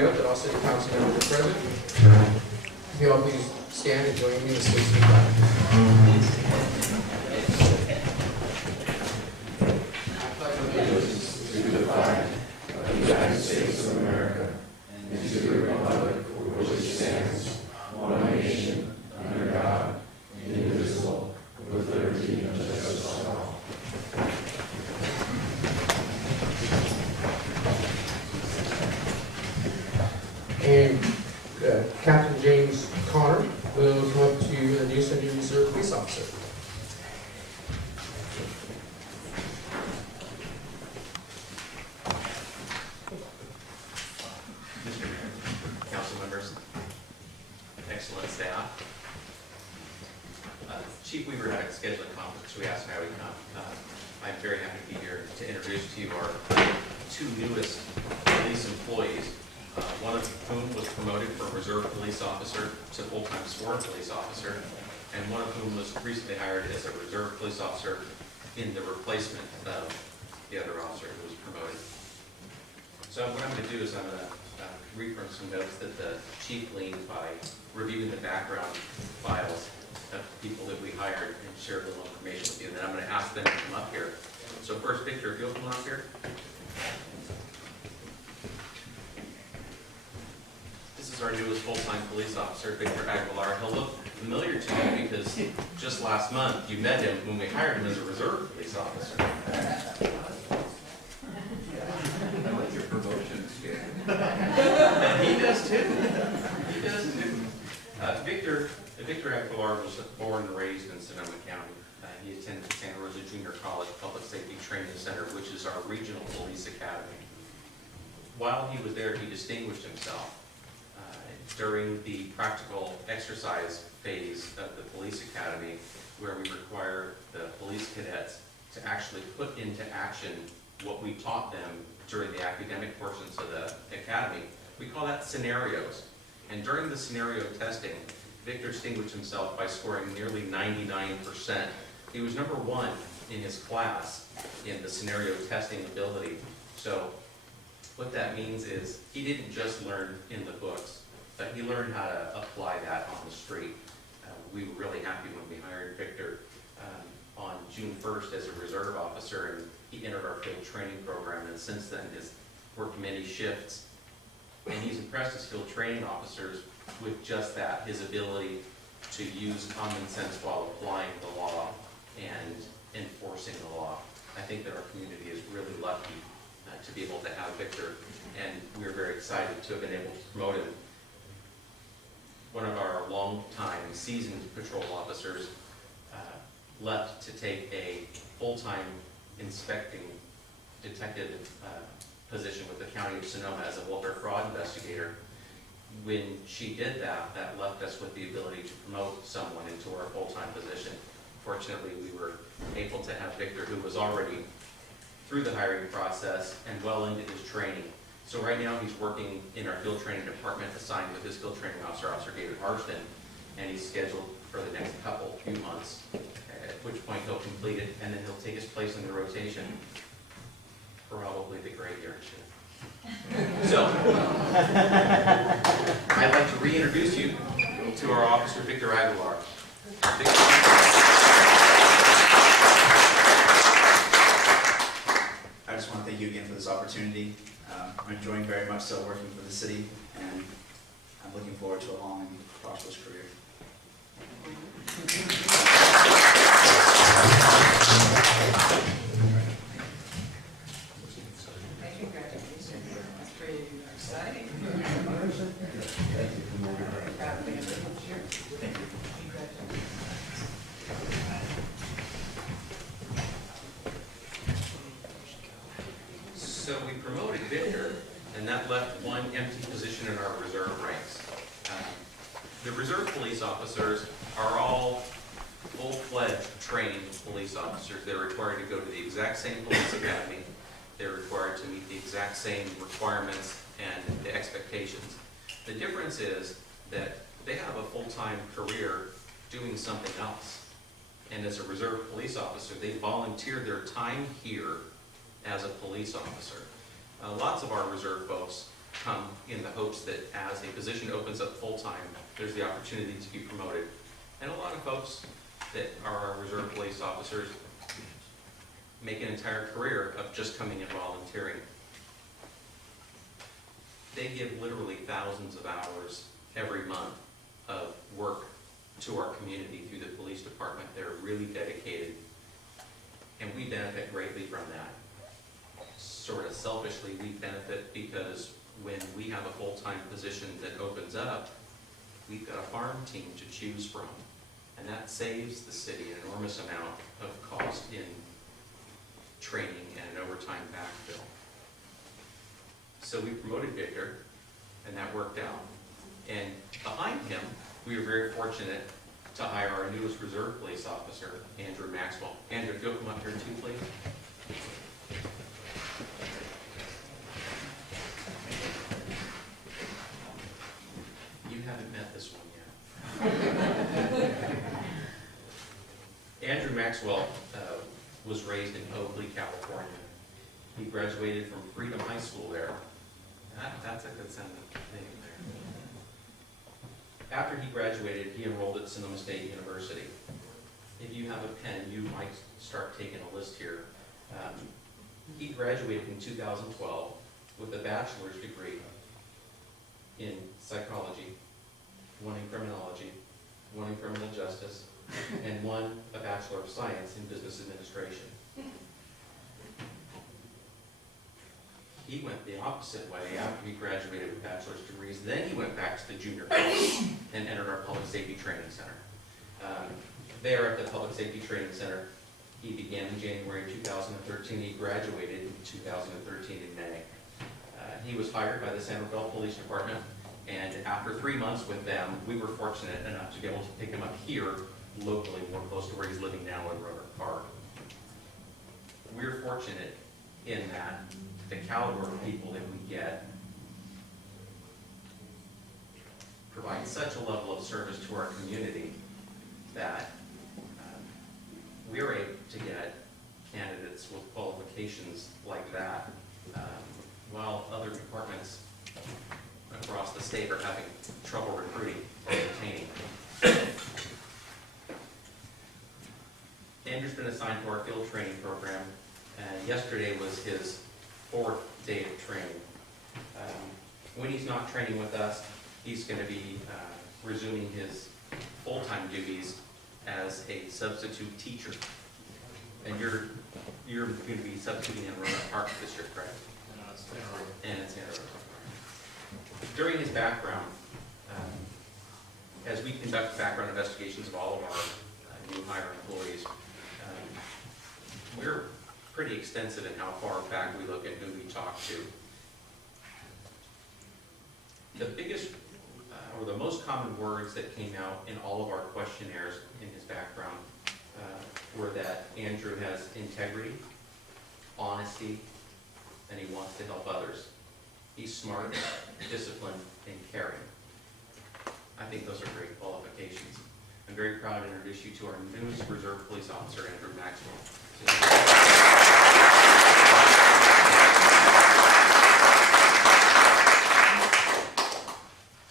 note that all city council members are present. If you all please stand and join me in the salute to the flag. And Captain James Connor will come up to introduce a new reserve police officer. Council members, excellent staff. Chief Weaver had a scheduling conference, so we asked how we come. I'm very happy to be here to introduce to you our two newest police employees. One of whom was promoted from reserve police officer to full-time sworn police officer, and one of whom was recently hired as a reserve police officer in the replacement of the other officer who was promoted. So what I'm going to do is I'm going to read from some notes that the chief gleaned by reviewing the background files of people that we hired and share a little information with you, and then I'm going to ask them to come up here. So first, Victor, if you'll come up here. This is our newest full-time police officer, Victor Aguilar. He'll look familiar to you because just last month you met him when we hired him as a reserve police officer. I like your promotion scale. And he does too. He does too. Victor Aguilar was born and raised in Sonoma County. He attended the Santa Rosa Junior College Public Safety Training Center, which is our regional police academy. While he was there, he distinguished himself during the practical exercise phase of the police academy, where we require the police cadets to actually put into action what we taught them during the academic portions of the academy. We call that scenarios. And during the scenario testing, Victor distinguished himself by scoring nearly 99%. He was number one in his class in the scenario testing ability. So what that means is he didn't just learn in the books, but he learned how to apply that on the street. We were really happy when we hired Victor on June 1st as a reserve officer, and he entered our field training program, and since then has worked many shifts. And he's impressed his field training officers with just that, his ability to use common sense while applying the law and enforcing the law. I think that our community is really lucky to be able to have Victor, and we're very excited to have been able to promote him. One of our long-time seasoned patrol officers left to take a full-time inspecting detective position with the County of Sonoma as a welfare fraud investigator. When she did that, that left us with the ability to promote someone into our full-time position. Fortunately, we were able to have Victor, who was already through the hiring process and well into his training. So right now he's working in our field training department, assigned with his field training officer, Officer David Harston, and he's scheduled for the next few months, at which point he'll complete it, and then he'll take his place in the rotation, probably the graveyard shift. So, I'd like to reintroduce you to our officer, Victor Aguilar. I just want to thank you again for this opportunity. I'm enjoying very much so working for the city, and I'm looking forward to a long and prosperous career. Congratulations. That's pretty exciting. So we promoted Victor, and that left one empty position in our reserve ranks. The reserve police officers are all full-fledged trained police officers. They're required to go to the exact same police academy. They're required to meet the exact same requirements and the expectations. The difference is that they have a full-time career doing something else. And as a reserve police officer, they volunteer their time here as a police officer. Lots of our reserve folks come in the hopes that as a position opens up full-time, there's the opportunity to be promoted. And a lot of folks that are our reserve police officers make an entire career of just coming and volunteering. They give literally thousands of hours every month of work to our community through the police department. They're really dedicated, and we benefit greatly from that. Sort of selfishly, we benefit because when we have a full-time position that opens up, we've got a farm team to choose from, and that saves the city an enormous amount of cost in training and an overtime backfill. So we promoted Victor, and that worked out. And behind him, we were very fortunate to hire our newest reserve police officer, Andrew Maxwell. Andrew, if you'll come up here too, please. You haven't met this one yet. Andrew Maxwell was raised in Oakley, California. He graduated from Freedom High School there. That's a good sounding name there. After he graduated, he enrolled at Sonoma State University. If you have a pen, you might start taking a list here. He graduated in 2012 with a bachelor's degree in psychology, one in criminology, one in criminal justice, and one a Bachelor of Science in Business Administration. He went the opposite way after he graduated with bachelor's degrees. Then he went back to the junior college and entered our Public Safety Training Center. There at the Public Safety Training Center, he began in January 2013. He graduated in 2013 in May. He was hired by the San Rafael Police Department, and after 3 months with them, we were fortunate enough to be able to pick him up here locally, more close to where he's living now in Roanoke Park. We're fortunate in that the caliber of people that we get provide such a level of service to our community that we're able to get candidates with qualifications like that, while other departments across the state are having trouble recruiting or retaining. Andrew's been assigned to our field training program, and yesterday was his 4th day of training. When he's not training with us, he's going to be resuming his full-time duties as a substitute teacher. And you're going to be substituting in Roanoke Park District, correct? And it's in Roanoke. During his background, as we conduct background investigations of all of our new hire employees, we're pretty extensive in how far back we look and who we talk to. The biggest or the most common words that came out in all of our questionnaires in his background were that Andrew has integrity, honesty, and he wants to help others. He's smart, disciplined, and caring. I think those are great qualifications. I'm very proud to introduce you to our newest reserve police officer, Andrew Maxwell.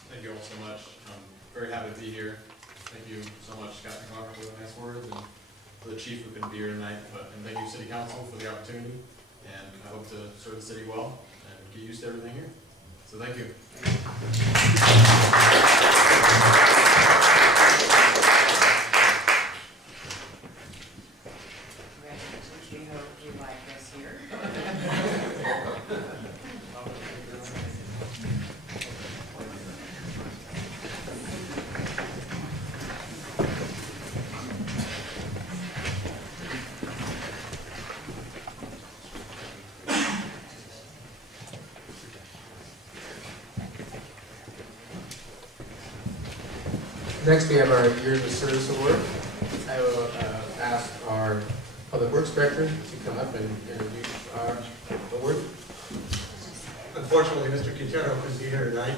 Thank you all so much. I'm very happy to be here. Thank you so much, Scott McCover, for the nice words, and for the chief who couldn't be here tonight. And thank you, City Council, for the opportunity. And I hope to serve the city well and get used to everything here. So thank you. Congratulations, we hope you like us here. Next, we have our Years of Service Award. I will ask our Public Works Director to come up and introduce our award. Unfortunately, Mr. Quintero couldn't be here tonight.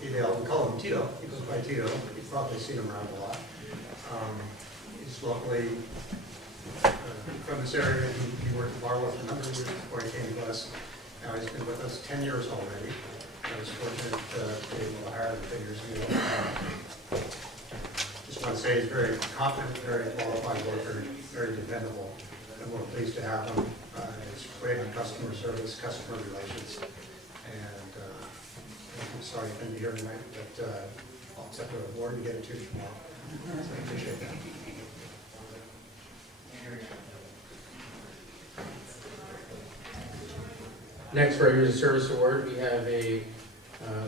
We call him Tito. He goes by Tito. You've probably seen him around a lot. He's locally from this area. He worked at Barlow for a number of years before he came to us. Now, he's been with us 10 years already. I was fortunate to be able to hire him 10 years ago. Just want to say he's very competent, very qualified worker, very dependable, and we're pleased to have him. He's great on customer service, customer relations, and I'm sorry he couldn't be here tonight, but I'll accept the award and get it to you tomorrow. So I appreciate that. Next, for our Years of Service Award, we have a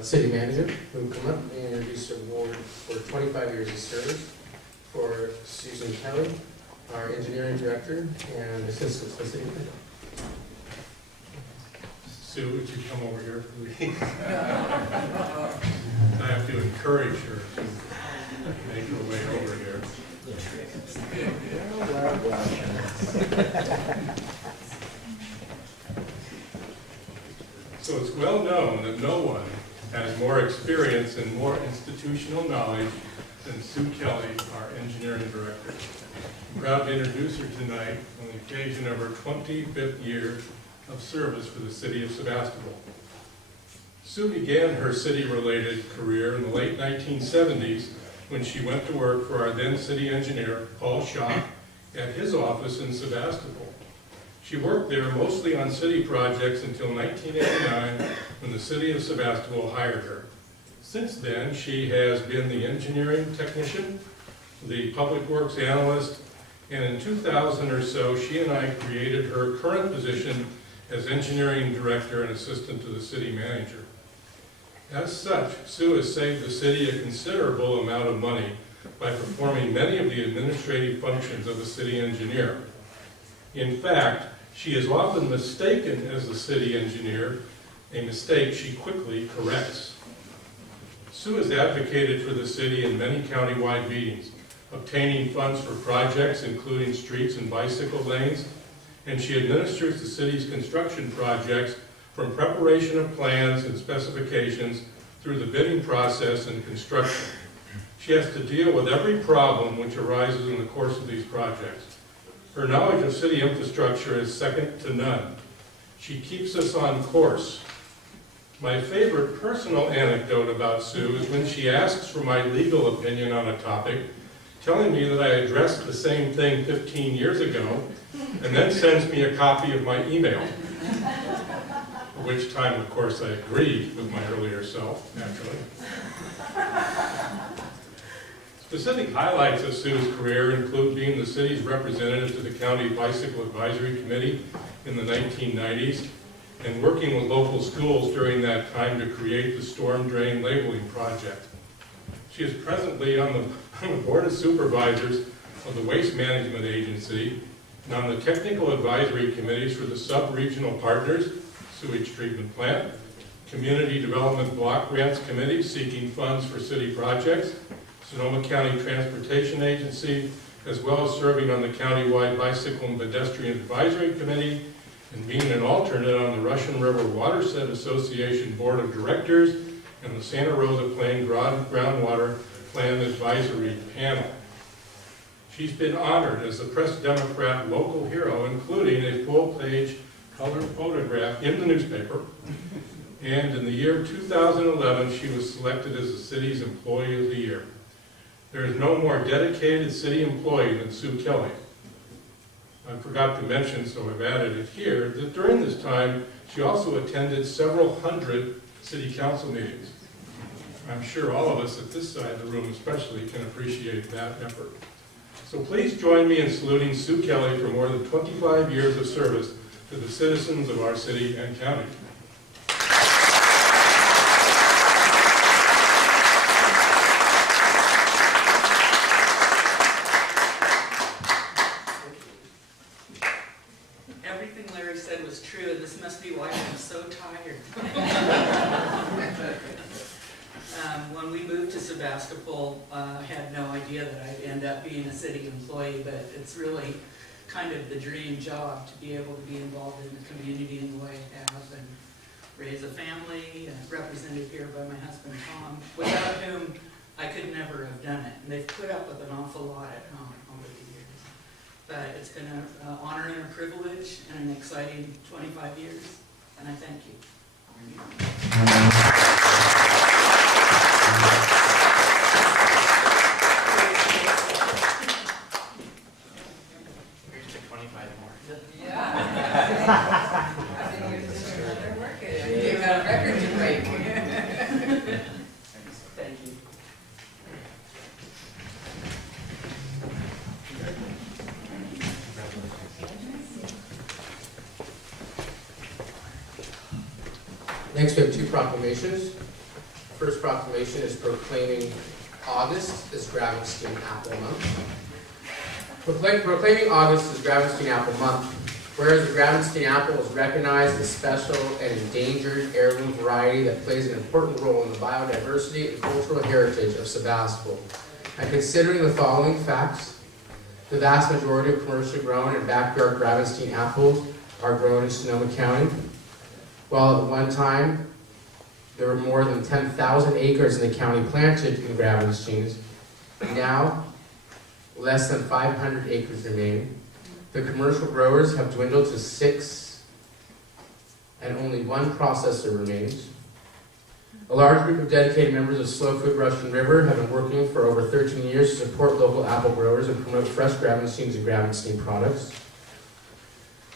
city manager who will come up and introduce the award for 25 years of service for Susan Kelly, our engineering director and assistant to the city manager. Sue, would you come over here, please? I have to encourage her to make her way over here. So it's well known that no one has more experience and more institutional knowledge than Sue Kelly, our engineering director. I'm proud to introduce her tonight on the occasion of her 25th year of service for the city of Sebastopol. Sue began her city-related career in the late 1970s when she went to work for our then city engineer, Paul Shaw, at his office in Sebastopol. She worked there mostly on city projects until 1989 when the city of Sebastopol hired her. Since then, she has been the engineering technician, the public works analyst, and in 2000 or so, she and I created her current position as engineering director and assistant to the city manager. As such, Sue has saved the city a considerable amount of money by performing many of the administrative functions of a city engineer. In fact, she is often mistaken as the city engineer, a mistake she quickly corrects. Sue has advocated for the city in many countywide meetings, obtaining funds for projects including streets and bicycle lanes, and she administers the city's construction projects from preparation of plans and specifications through the bidding process and construction. She has to deal with every problem which arises in the course of these projects. Her knowledge of city infrastructure is second to none. She keeps us on course. My favorite personal anecdote about Sue is when she asks for my legal opinion on a topic, telling me that I addressed the same thing 15 years ago, and then sends me a copy of my email. At which time, of course, I agreed with my earlier self, naturally. Specific highlights of Sue's career include being the city's representative to the County Bicycle Advisory Committee in the 1990s and working with local schools during that time to create the storm drain labeling project. She is presently on the Board of Supervisors of the Waste Management Agency and on the technical advisory committees for the sub-regional partners, sewage treatment plant, Community Development Block Grants Committee seeking funds for city projects, Sonoma County Transportation Agency, as well as serving on the countywide Bicycle and Pedestrian Advisory Committee, and being an alternate on the Russian River Watershed Association Board of Directors and the Santa Rosa Plain Groundwater Plan Advisory Panel. She's been honored as the Press Democrat local hero, including a full-page color photograph in the newspaper. And in the year 2011, she was selected as the city's Employee of the Year. There is no more dedicated city employee than Sue Kelly. I forgot to mention, so I've added it here, that during this time, she also attended several hundred city council meetings. I'm sure all of us at this side of the room especially can appreciate that effort. So please join me in saluting Sue Kelly for more than 25 years of service to the citizens of our city and county. Everything Larry said was true, and this must be why I'm so tired. When we moved to Sebastopol, I had no idea that I'd end up being a city employee, but it's really kind of the dream job to be able to be involved in the community in the way I have and raise a family, represented here by my husband Tom, without whom I could never have done it. And they've put up with an awful lot at home over the years. But it's been an honor and a privilege and an exciting 25 years. and I thank you. Here's the 25 more. You've got a record to break. Thank you. Next, we have two proclamations. First proclamation is proclaiming August as Gravenstein Apple Month. Proclaiming August as Gravenstein Apple Month, whereas the Gravenstein apple is recognized as special and endangered heirloom variety that plays an important role in the biodiversity and cultural heritage of Sebastopol. And considering the following facts, the vast majority of commercially grown and backyard Gravenstein apples are grown in Sonoma County, while at one time there were more than 10,000 acres in the county planted in Gravensteins, now less than 500 acres remain. The commercial growers have dwindled to 6, and only one processor remains. A large group of dedicated members of Slow Food Russian River have been working for over 13 years to support local apple growers and promote fresh Gravensteins and Gravenstein products.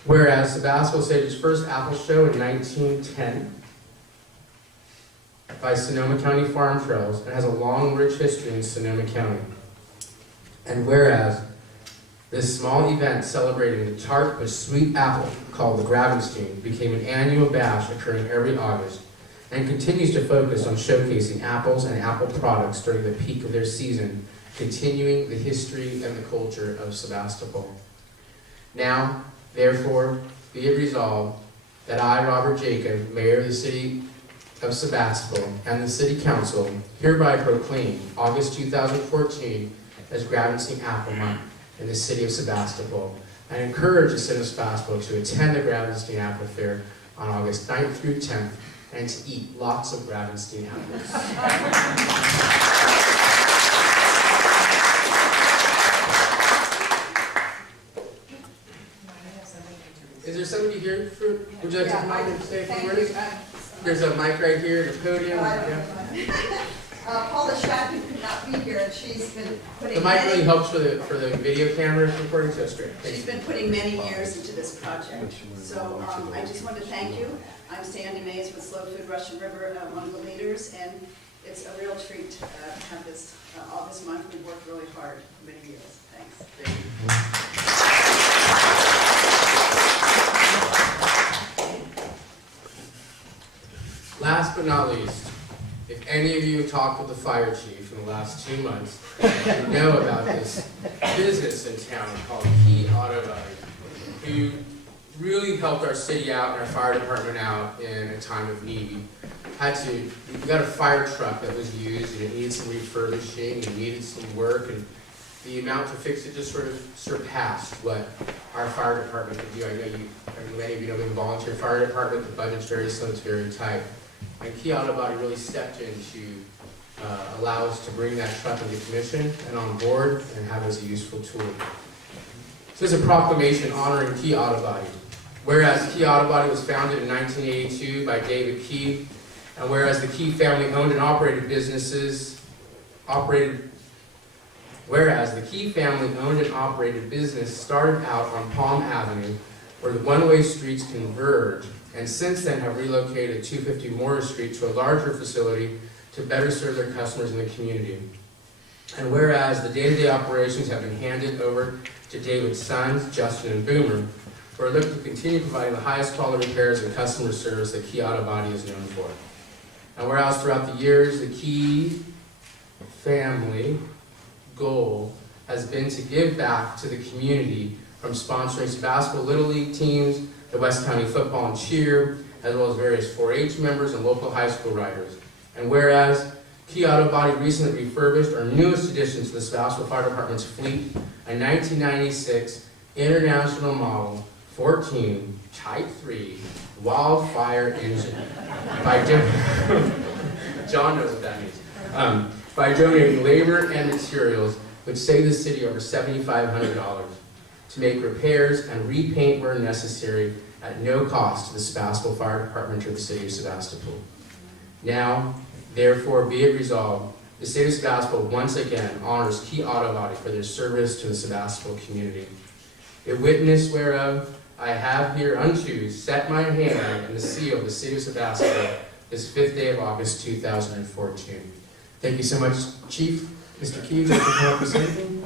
Whereas Sebastopol staged its first apple show in 1910 by Sonoma County Farm Trails and has a long, rich history in Sonoma County. And whereas this small event celebrating the tart but sweet apple called the Gravenstein became an annual bash occurring every August and continues to focus on showcasing apples and apple products during the peak of their season, continuing the history and the culture of Sebastopol. Now, therefore, be it resolved that I, Robert Jacob, Mayor of the City of Sebastopol, and the City Council hereby proclaim August 2014 as Gravenstein Apple Month in the City of Sebastopol, and encourage the City of Sebastopol to attend the Gravenstein Apple Fair on August 9th through 10th and to eat lots of Gravenstein apples. Is there somebody here? Would you like to come up and say a few words? There's a mic right here at the podium. Yeah. Paula Shatton could not be here, and she's been putting The mic really helps for the video cameras recording, so that's great. she's been putting many years into this project. So I just want to thank you. I'm Sandy Mays with Slow Food Russian River, one of the leaders, and it's a real treat to have this August month. We've worked really hard for many years. Thanks. Last but not least, if any of you talked with the fire chief in the last 2 months, you know about this business in town called Key Auto Body, who really helped our city out and our fire department out in a time of need. We got a fire truck that was used and it needed some refurbishing and needed some work, and the amount to fix it just sort of surpassed what our fire department could do. I know many of you know we have a volunteer fire department. The budget's very slim, it's very tight. And Key Auto Body really stepped in to allow us to bring that truck into commission and on board and have it as a useful tool. So this is a proclamation honoring Key Auto Body. Whereas Key Auto Body was founded in 1982 by David Key, and whereas the Key family owned and operated business started out on Palm Avenue, where the one-way streets converge, and since then have relocated 250 Morris Street to a larger facility to better serve their customers in the community. And whereas the day-to-day operations have been handed over to David's sons, Justin and Boomer, we're looking to continue providing the highest quality repairs and customer service that Key Auto Body is known for. And whereas throughout the years, the Key family goal has been to give back to the community from sponsoring Sebastopol Little League teams, the West County Football and Cheer, as well as various 4-H members and local high school riders. And whereas Key Auto Body recently refurbished our newest addition to the Sebastopol Fire Department's fleet, a 1996 International Model 14 Type 3 Wildfire engine by John knows what that means. By donating labor and materials, which saved the city over $7,500 to make repairs and repaint where necessary, at no cost to the Sebastopol Fire Department or the City of Sebastopol. Now, therefore, be it resolved, the City of Sebastopol once again honors Key Auto Body for their service to the Sebastopol community. A witness whereof I have hereunto set my hand and the seal of the City of Sebastopol this 5th day of August 2014. Thank you so much, Chief. Mr. Key, would you come up with anything?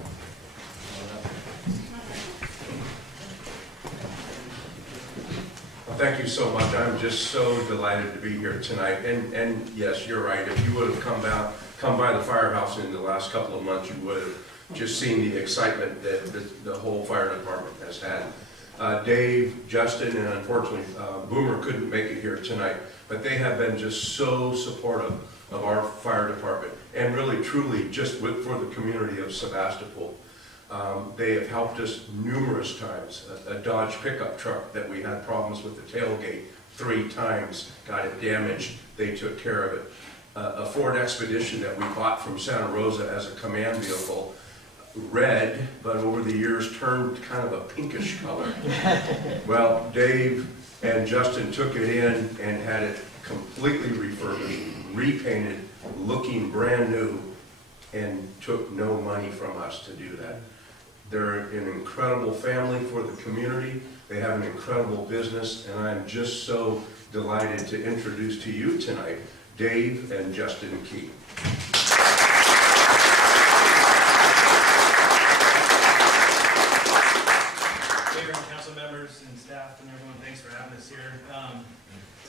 Well, thank you so much. I'm just so delighted to be here tonight. And yes, you're right. If you would have come by the firehouse in the last couple of months, you would have just seen the excitement that the whole fire department has had. Dave, Justin, and unfortunately Boomer couldn't make it here tonight, but they have been just so supportive of our fire department and really truly just for the community of Sebastopol. They have helped us numerous times. A Dodge pickup truck that we had problems with the tailgate 3 times, got it damaged, they took care of it. A Ford Expedition that we bought from Santa Rosa as a command vehicle, red, but over the years turned kind of a pinkish color. Well, Dave and Justin took it in and had it completely refurbished, repainted, looking brand new, and took no money from us to do that. They're an incredible family for the community. They have an incredible business, and I'm just so delighted to introduce to you tonight Dave and Justin Key. Council members and staff and everyone, thanks for having us here.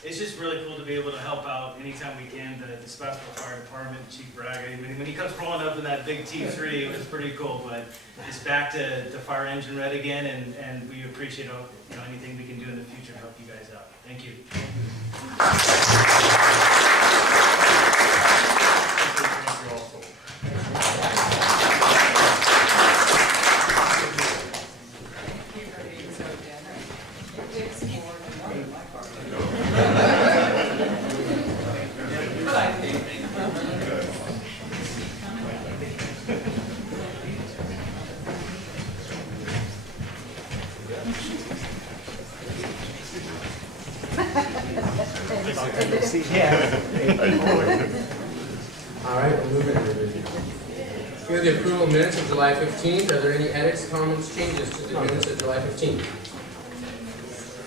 It's just really cool to be able to help out anytime we can. The Sebastopol Fire Department, Chief Braga, when he comes crawling up in that big T3, it was pretty cool. But it's back to fire engine red again, and we appreciate anything we can do in the future to help you guys out. Thank you. All right, we'll move into revision. We have the approval minutes of July 15th. Are there any edits, comments, changes to the minutes of July 15th?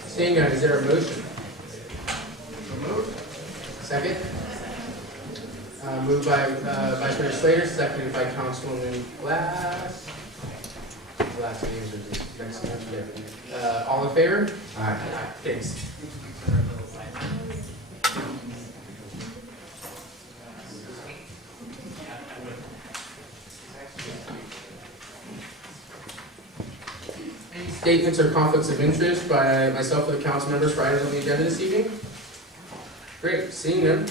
Seeing none, is there a motion? Second? Moved by Vice Mayor Slater, seconded by Councilwoman Glass. Last names are just mixing up there. All in favor? Aye. Thanks. Any statements or conflicts of interest by myself or the council members for items on the agenda this evening? Great, seeing none.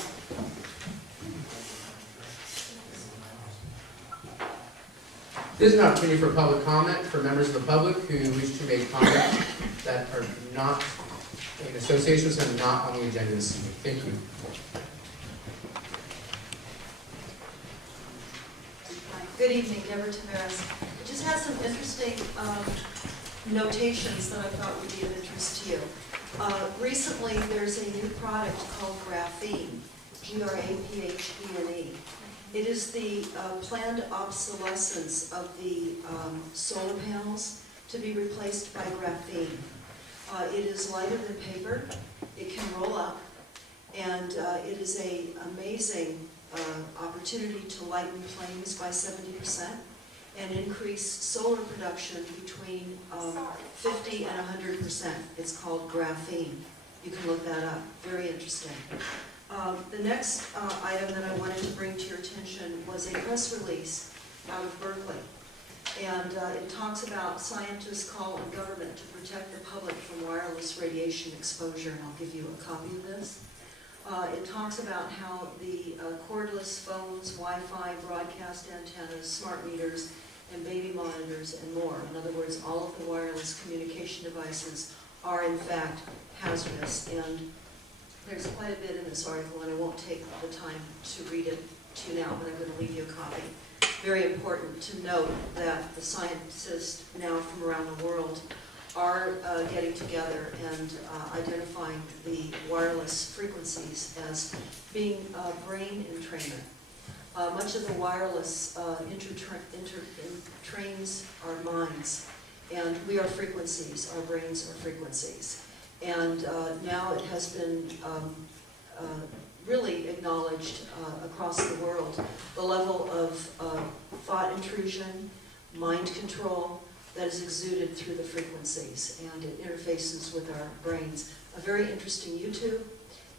This is an opportunity for public comment for members of the public who wish to make comments that are not in associations and not on the agenda this evening. Thank you. Good evening, Deborah Tamaris. It just has some interesting notations that I thought would be of interest to you. Recently, there's a new product called graphene, Graphene. It is the planned obsolescence of the solar panels to be replaced by graphene. It is lighter than paper, it can roll up, and it is an amazing opportunity to lighten flames by 70% and increase solar production between 50 and 100%. It's called graphene. You can look that up. Very interesting. The next item that I wanted to bring to your attention was a press release out of Berkeley. And it talks about scientists call on government to protect the public from wireless radiation exposure, and I'll give you a copy of this. It talks about how the cordless phones, Wi-Fi, broadcast antennas, smart meters, and baby monitors, and more. In other words, all of the wireless communication devices are in fact hazardous. And there's quite a bit in this article, and I won't take the time to read it to you now, but I'm going to leave you a copy. Very important to note that the scientists now from around the world are getting together and identifying the wireless frequencies as being brain entrainment. Much of the wireless trains our minds, and we are frequencies, our brains are frequencies. And now it has been really acknowledged across the world, the level of thought intrusion, mind control that is exuded through the frequencies, and it interfaces with our brains. A very interesting YouTube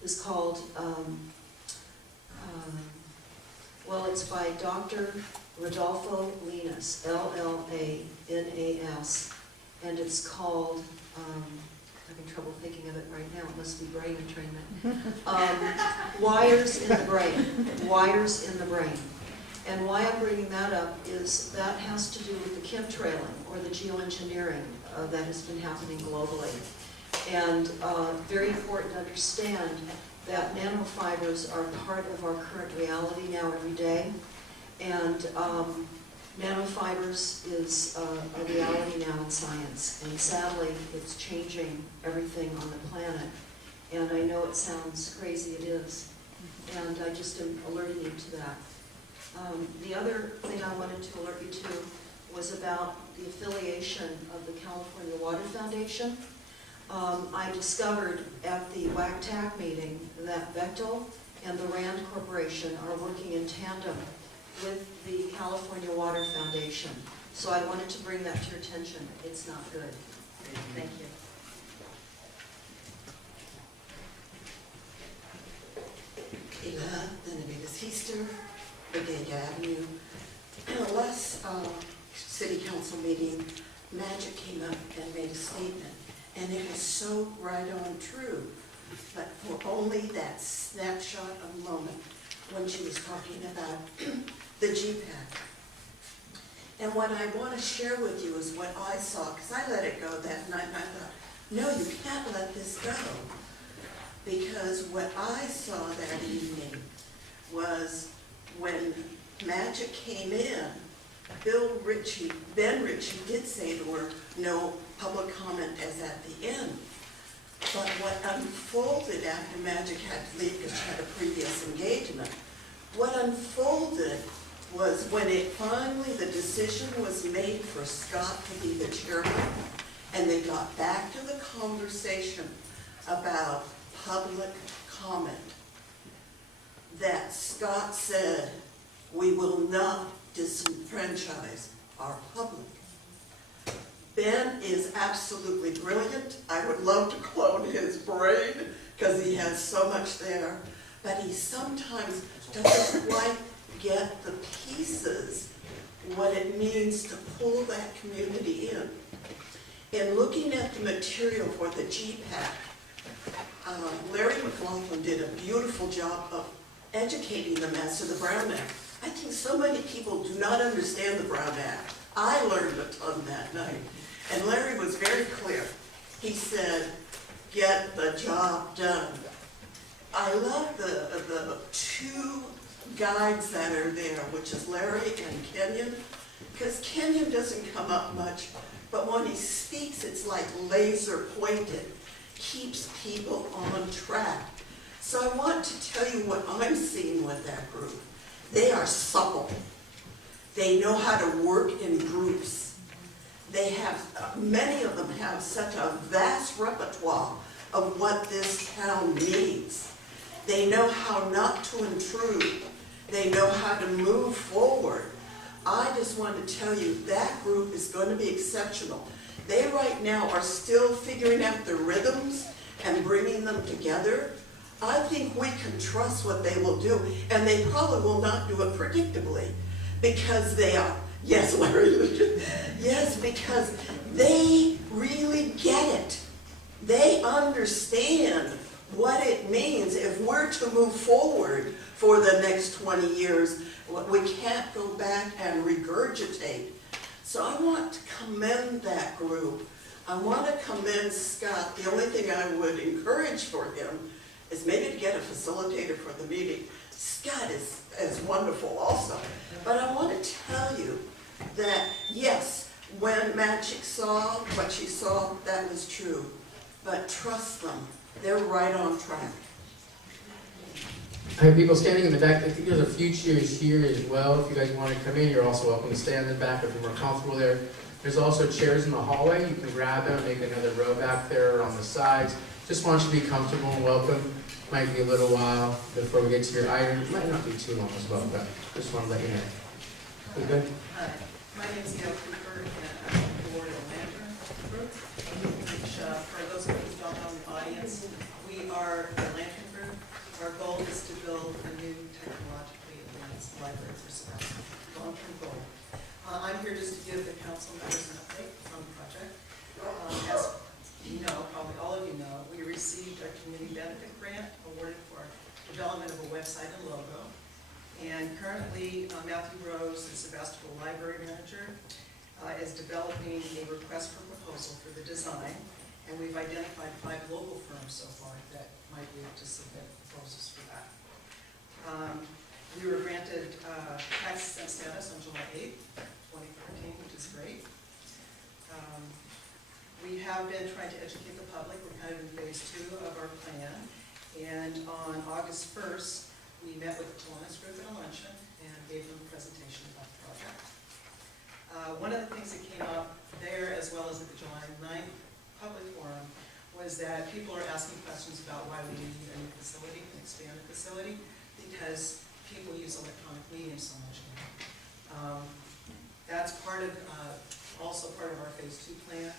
is called, well, it's by Dr. Rodolfo Linas, L-L-A-N-A-S, and it's called, having trouble thinking of it right now, it must be brain entrainment. Wires in the brain, wires in the brain. And why I'm bringing that up is that has to do with the chemtrailing or the geoengineering that has been happening globally. And very important to understand that nanofibers are part of our current reality now every day. And nanofibers is a reality now in science. And sadly, it's changing everything on the planet. And I know it sounds crazy, it is. And I just am alerting you to that. The other thing I wanted to alert you to was about the affiliation of the California Water Foundation. I discovered at the WACTAC meeting that Bechtel and the RAND Corporation are working in tandem with the California Water Foundation. So I wanted to bring that to your attention. It's not good. Thank you. Kayla, Benavides Heister, Bodega Avenue. Last city council meeting, Magic came up and made a statement, and it was so right on true, but for only that snapshot of moment when she was talking about the GPAC. And what I want to share with you is what I saw, because I let it go that night, and I thought, no, you can't let this go. Because what I saw that evening was when Magic came in, Ben Ritchie did say there were no public comment as at the end. But what unfolded after Magic had to leave because she had a previous engagement, what unfolded was when it finally, the decision was made for Scott to be the chairman, and they got back to the conversation about public comment, that Scott said, we will not disenfranchise our public. Ben is absolutely brilliant. I would love to clone his brain because he has so much there, but he sometimes doesn't quite get the pieces, what it means to pull that community in. In looking at the material for the GPAC, Larry McLaughlin did a beautiful job of educating them as to the Brown Act. I think so many people do not understand the Brown Act. I learned a ton that night. And Larry was very clear. He said, get the job done. I love the two guides that are there, which is Larry and Kenyon, because Kenyon doesn't come up much, but when he speaks, it's like laser pointed, keeps people on track. So I want to tell you what I'm seeing with that group. They are supple. They know how to work in groups. They have, many of them have such a vast repertoire of what this town needs. They know how not to intrude. They know how to move forward. I just want to tell you that group is going to be exceptional. They right now are still figuring out the rhythms and bringing them together. I think we can trust what they will do, and they probably will not do it predictably, because they are, yes, Larry, yes, because they really get it. They understand what it means if we're to move forward for the next 20 years. We can't go back and regurgitate. So I want to commend that group. I want to commend Scott. The only thing I would encourage for him is maybe to get a facilitator for the meeting. Scott is wonderful also. But I want to tell you that, yes, When Magic saw what she saw, that was true. But trust them, they're right on track. I have people standing in the back. I think there's a few chairs here as well. If you guys want to come in, you're also welcome to stay in the back if you're more comfortable there. There's also chairs in the hallway. You can grab them, make another row back there on the sides. Just want you to be comfortable and welcome. Might be a little while before we get to your item. It might not be too long as well, but just want to let you know. We good? Hi, my name is Gail Cooper, and I'm on the board of the Lantern Group, which, for those of you who don't know in the audience, we are the Lantern Group. Our goal is to build a new technologically advanced library for Sebastopol, long-term goal. I'm here just to give the council members an update on the project. As you know, probably all of you know, we received a community benefit grant awarded for development of a website and logo. And currently, Matthew Rose, the Sebastopol Library Manager, is developing a request for proposal for the design. And we've identified 5 local firms so far that might be able to submit proposals for that. We were granted tax exempt status on July 8th, 2014, which is great. We have been trying to educate the public. We're kind of in phase 2 of our plan. And on August 1st, we met with the Kiwanis Group at a luncheon and gave them a presentation about the project. One of the things that came up there, as well as at the July 9th public forum, was that people are asking questions about why we need a new facility, an expanded facility, because people use electronic medium so much now. That's part of, also part of our phase 2 plan.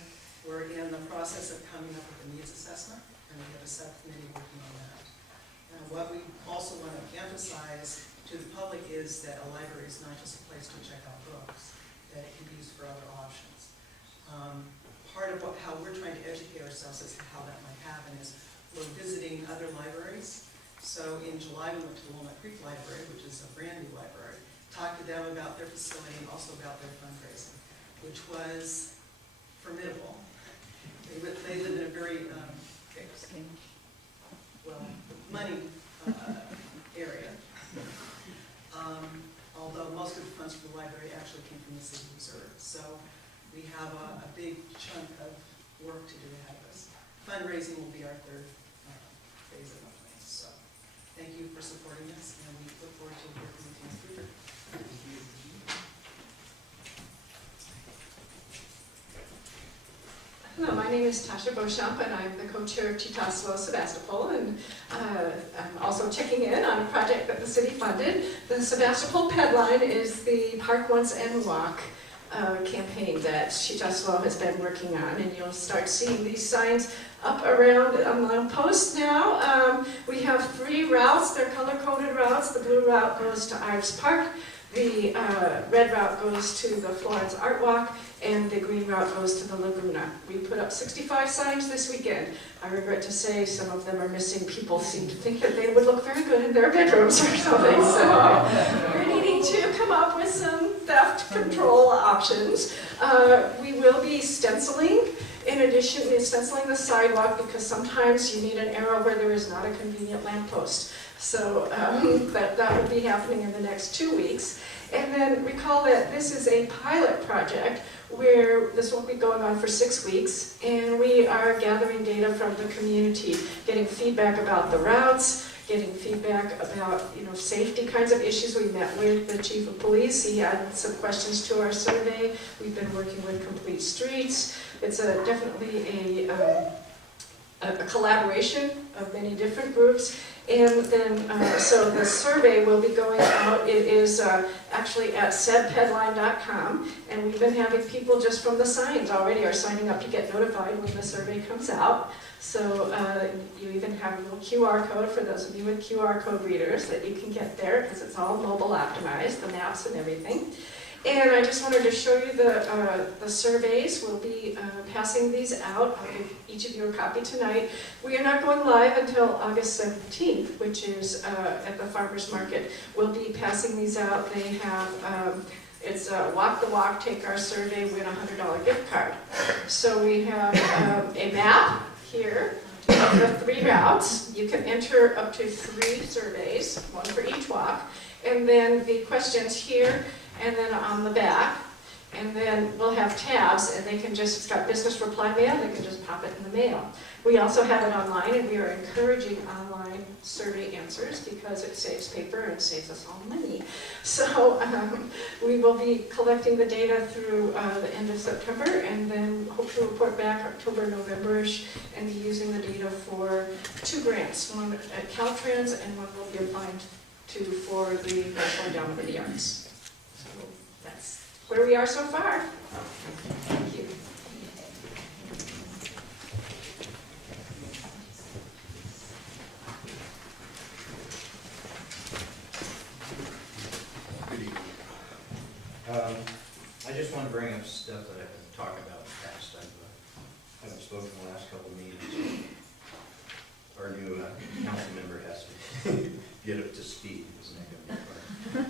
We're in the process of coming up with a needs assessment, and we have a subcommittee working on that. What we also want to emphasize to the public is that a library is not just a place to check out books, that it can be used for other options. Part of how we're trying to educate ourselves as to how that might happen is we're visiting other libraries. So in July, we went to the Walnut Creek Library, which is a brand new library, talked to them about their facility and also about their fundraising, which was formidable. They live in a very money area. Although most of the funds for the library actually came from the city reserve. So we have a big chunk of work to do ahead of us. Fundraising will be our 3rd phase of our plan. So thank you for supporting us, and we look forward to working with you in the future. Hello, my name is Tasha Beauchamp, and I'm the co-chair of Chitaslo Sebastopol, and I'm also checking in on a project that the city funded. The Sebastopol Pedline is the Park Once and Walk campaign that Chitaslo has been working on, and you'll start seeing these signs up around on lampposts now. We have 3 routes. They're color-coded routes. The blue route goes to Ives Park. The red route goes to the Florence Art Walk, and the green route goes to the Laguna. We put up 65 signs this weekend. I regret to say some of them are missing. People seem to think that they would look very good in their bedrooms or something, so we're needing to come up with some theft control options. We will be stenciling. In addition, we're stenciling the sidewalk because sometimes you need an arrow where there is not a convenient lamppost. So that will be happening in the next 2 weeks. And then recall that this is a pilot project where this will be going on for 6 weeks, and we are gathering data from the community, getting feedback about the routes, getting feedback about safety kinds of issues. We met with the chief of police. He had some questions to our survey. We've been working with Complete Streets. It's definitely a collaboration of many different groups. And then, so the survey will be going out. It is actually at sebpedline.com, and we've been having people just from the signs already are signing up to get notified when the survey comes out. So you even have a little QR code for those of you with QR code readers that you can get there because it's all mobile optimized, the maps and everything. And I just wanted to show you the surveys. We'll be passing these out. I'll give each of you a copy tonight. We are not going live until August 17th, which is at the farmers market. We'll be passing these out. They have, it's walk the walk, take our survey, win a $100 gift card. So we have a map here of the 3 routes. You can enter up to 3 surveys, 1 for each walk. And then the questions here, and then on the back. And then we'll have tabs, and they can just, it's got business reply mail, they can just pop it in the mail. We also have it online, and we are encouraging online survey answers because it saves paper and saves us all money. So we will be collecting the data through the end of September, and then hopefully report back October, November-ish, and be using the data for 2 grants, one at Caltrans and one we'll be applying to for the National Endowment of the Arts. So that's where we are so far. Thank you. Good evening. I just want to bring up stuff that I've been talking about in the past. I haven't spoken in the last couple of meetings. Our new council member has to get up to speed, isn't that going to be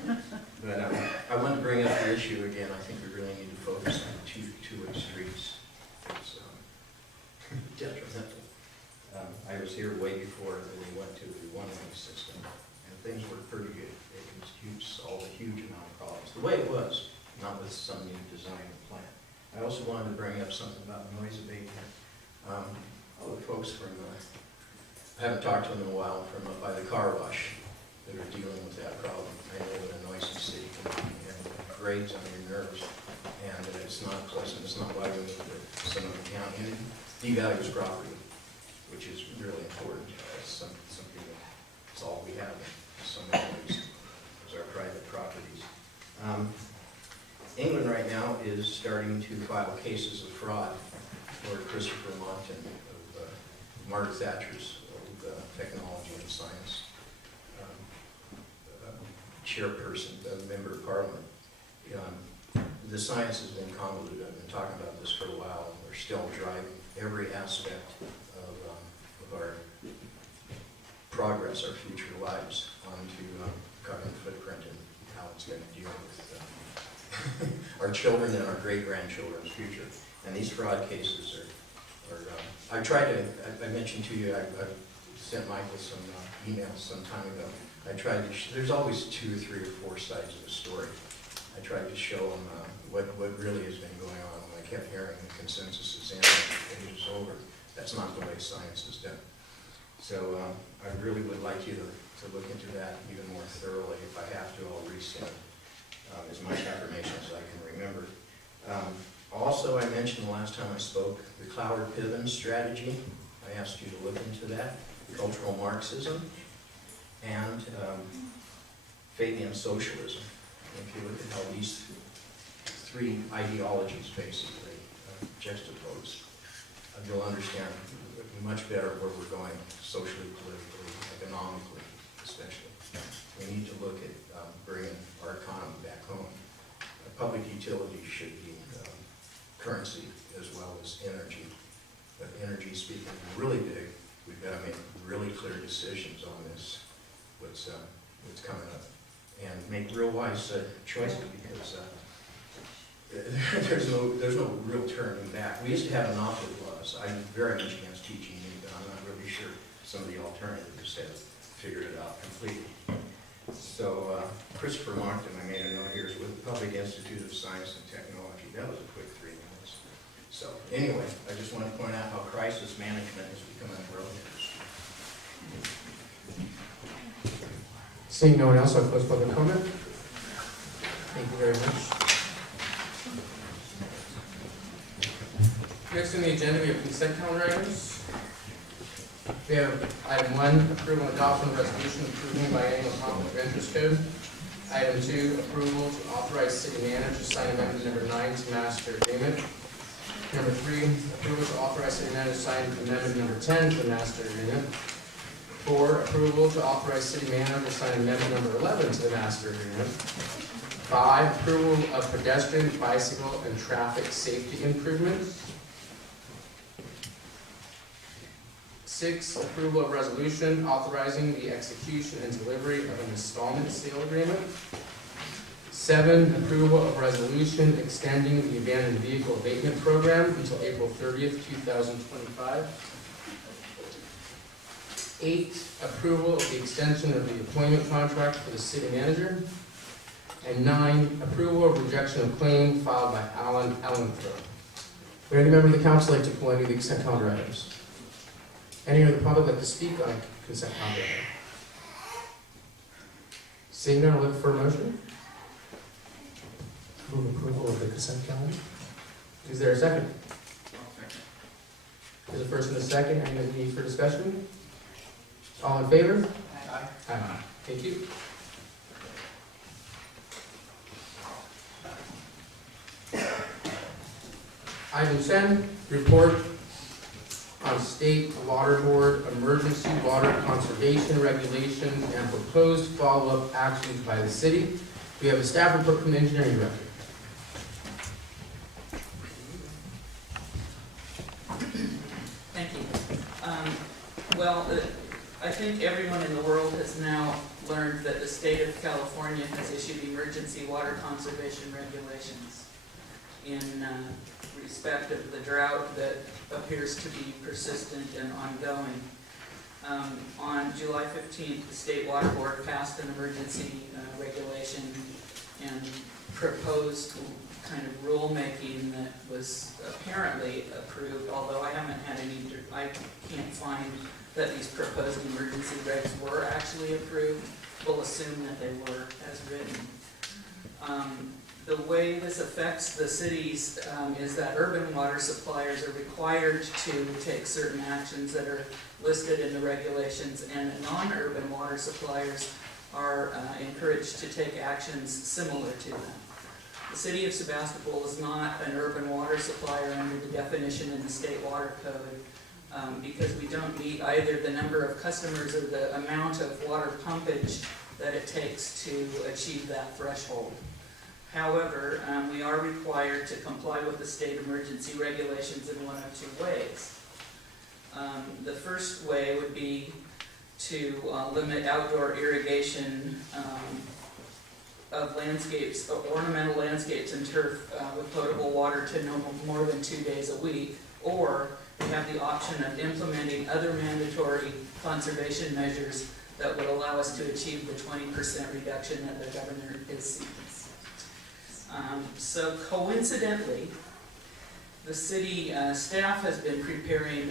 fun? But I want to bring up the issue again. I think we really need to focus on two-way streets. It's detrimental. I was here way before we went to the one-way system, and things were pretty good. It solved a huge amount of problems, the way it was, not with some new design and plan. I also wanted to bring up something about noise abatement. All the folks from, I haven't talked to them in a while, from up by the car wash that are dealing with that problem. I know what a noisy city can be, and it grades on your nerves, and it's not pleasant. It's not why we move to Sonoma County, and it devalues property, which is really important. Something that's all we have in so many ways, is our private properties. England right now is starting to file cases of fraud for Christopher Monckton of Margaret Thatcher's old technology and science chairperson, member of parliament. The science has been convoluted. I've been talking about this for a while, and we're still driving every aspect of our progress, our future lives, onto carbon footprint and how it's going to deal with our children and our great-grandchildren's future. And these fraud cases are I tried to, I mentioned to you, I sent Michael some emails some time ago. I tried to, there's always 2 or 3 or 4 sides of a story. I tried to show him what really has been going on, and I kept hearing the consensus is in, it is over. That's not the way science is done. So I really would like you to look into that even more thoroughly. If I have to, I'll resend as much information as I can remember. Also, I mentioned the last time I spoke, the Cloward-Piven strategy. I asked you to look into that, cultural Marxism and Fabian socialism. And if you look at how these 3 ideologies basically juxtapose, you'll understand much better where we're going socially, politically, economically, especially. We need to look at bringing our economy back home. Public utilities should be currency as well as energy. But energy speaking really big, we've got to make really clear decisions on this, what's coming up, and make real wise choices because there's no real turning back. We used to have monopoly laws. I'm very much against teaching you, but I'm not really sure some of the alternatives have figured it out completely. So Christopher Monckton, I made a note here, is with the Public Institute of Science and Technology. That was a quick 3 minutes. So anyway, I just want to point out how crisis management has become a growth industry. Seeing no one else, I'll close public comment. Thank you very much. Next on the agenda, we have consent calendar items. We have item 1, approval and adoption of resolution approving biannual conflict of interest code. Item 2, approval to authorize city manager to sign amendment number 9 to master agreement. Number 3, approval to authorize city manager to sign amendment number 10 to the master agreement. 4, approval to authorize city manager to sign amendment number 11 to the master agreement. 5, approval of pedestrian, bicycle, and traffic safety improvements. 6, approval of resolution authorizing the execution and delivery of an installment sale agreement. 7, approval of resolution extending the abandoned vehicle abatement program until April 30th, 2025. 8, approval of the extension of the employment contract for the city manager. And 9, approval or rejection of claim filed by Alan Ellenthrope. Would any member of the council like to pull any of the consent calendar items? Any of the public like to speak on a consent calendar item? Seeing none, I'll look for a motion. Move approval of the consent calendar. Is there a second? There's a first and a second. Any need for discussion? All in favor? Aye. Thank you. Item 10, report on State Water Board emergency water conservation regulations and proposed follow-up actions by the city. We have a staff report from the engineering director. Thank you. Well, I think everyone in the world has now learned that the state of California has issued emergency water conservation regulations in respect of the drought that appears to be persistent and ongoing. On July 15th, the State Water Board passed an emergency regulation and proposed kind of rulemaking that was apparently approved, although I haven't had any, I can't find that these proposed emergency regs were actually approved. We'll assume that they were as written. The way this affects the cities is that urban water suppliers are required to take certain actions that are listed in the regulations, and non-urban water suppliers are encouraged to take actions similar to them. The city of Sebastopol is not an urban water supplier under the definition in the state water code because we don't meet either the number of customers or the amount of water pumpage that it takes to achieve that threshold. However, we are required to comply with the state emergency regulations in one of two ways. The first way would be to limit outdoor irrigation of landscapes, ornamental landscapes and turf with potable water to no more than 2 days a week, or we have the option of implementing other mandatory conservation measures that would allow us to achieve the 20% reduction that the governor is seeking. So coincidentally, the city staff has been preparing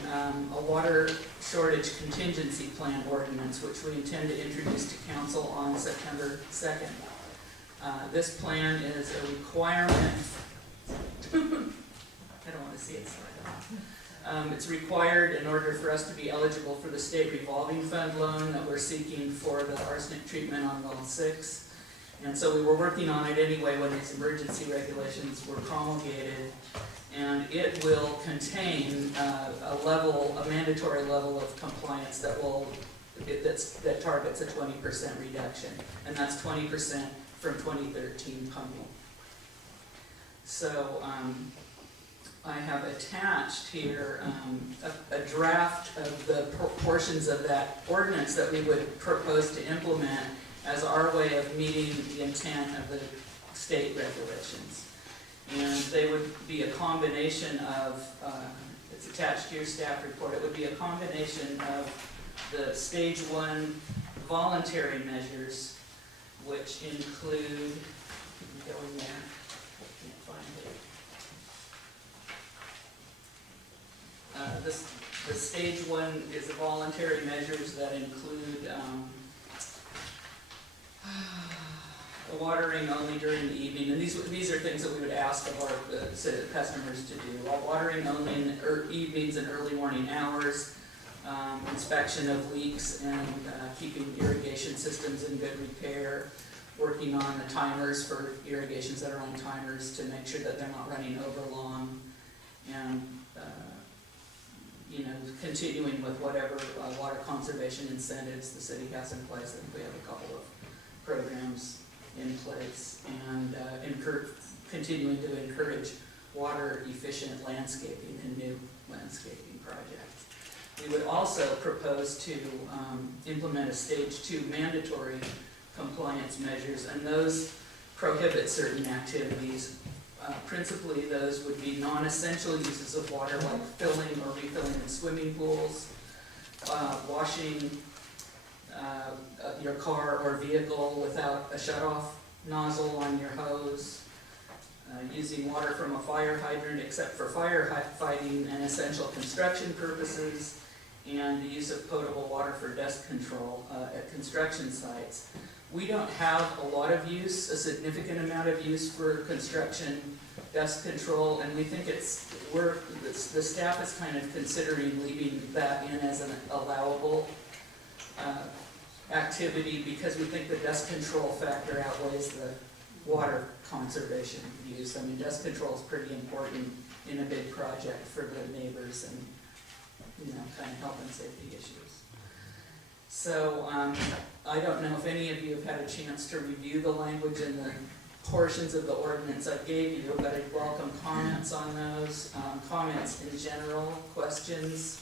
a water shortage contingency plan ordinance, which we intend to introduce to council on September 2nd. This plan is a requirement. I don't want to see it slide off. It's required in order for us to be eligible for the state revolving fund loan that we're seeking for the arsenic treatment on well 6. And so we were working on it anyway when these emergency regulations were promulgated. And it will contain a mandatory level of compliance that targets a 20% reduction. And that's 20% from 2013 pumping. So I have attached here a draft of the portions of that ordinance that we would propose to implement as our way of meeting the intent of the state regulations. And they would be a combination of, it's attached to your staff report, it would be a combination of the stage 1 voluntary measures, which include, you can go in there, I can't find it. The stage 1 is the voluntary measures that include watering only during the evening, and these are things that we would ask of our customers to do. Watering only in evenings and early morning hours, inspection of leaks and keeping irrigation systems in good repair, working on the timers for irrigations that are on timers to make sure that they're not running over long, and continuing with whatever water conservation incentives the city has in place. I think we have a couple of programs in place, and continuing to encourage water efficient landscaping and new landscaping projects. We would also propose to implement a stage 2 mandatory compliance measures, and those prohibit certain activities. Principally, those would be non-essential uses of water, like filling or refilling in swimming pools, washing your car or vehicle without a shutoff, nozzle on your hose, using water from a fire hydrant except for firefighting and essential construction purposes, and the use of potable water for dust control at construction sites. We don't have a lot of use, a significant amount of use for construction dust control, and we think the staff is kind of considering leaving that in as an allowable activity, because we think the dust control factor outweighs the water conservation use. I mean, dust control is pretty important in a big project for the neighbors and, you know, kind of health and safety issues. So I don't know if any of you have had a chance to review the language and the portions of the ordinance I gave you, but I'd welcome comments on those, comments in general, questions.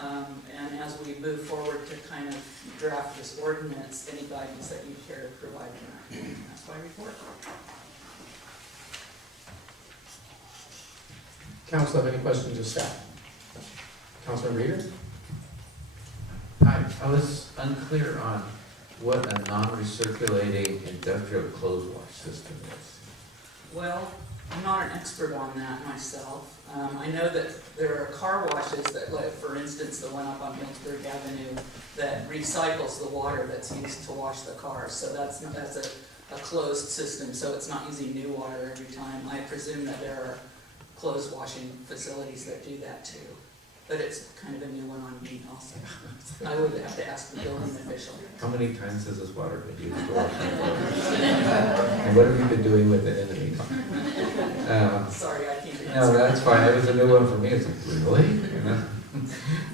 And as we move forward to kind of draft this ordinance, any guidance that you care to provide in that. That's my report. Council have any questions of staff? Councilman Reader? Hi, I was unclear on what a non-recirculating industrial clothes wash system is. Well, I'm not an expert on that myself. I know that there are car washes that, like, for instance, the one up on Millsburg Avenue that recycles the water that's used to wash the cars. So that's a closed system, so it's not using new water every time. I presume that there are clothes washing facilities that do that too. But it's kind of a new one on me also. I would have to ask the building official. How many times has this water been used to wash my clothes? And what have you been doing with it in the meantime? Sorry, I can't answer. No, that's fine. It was a new one for me. It's like, really? You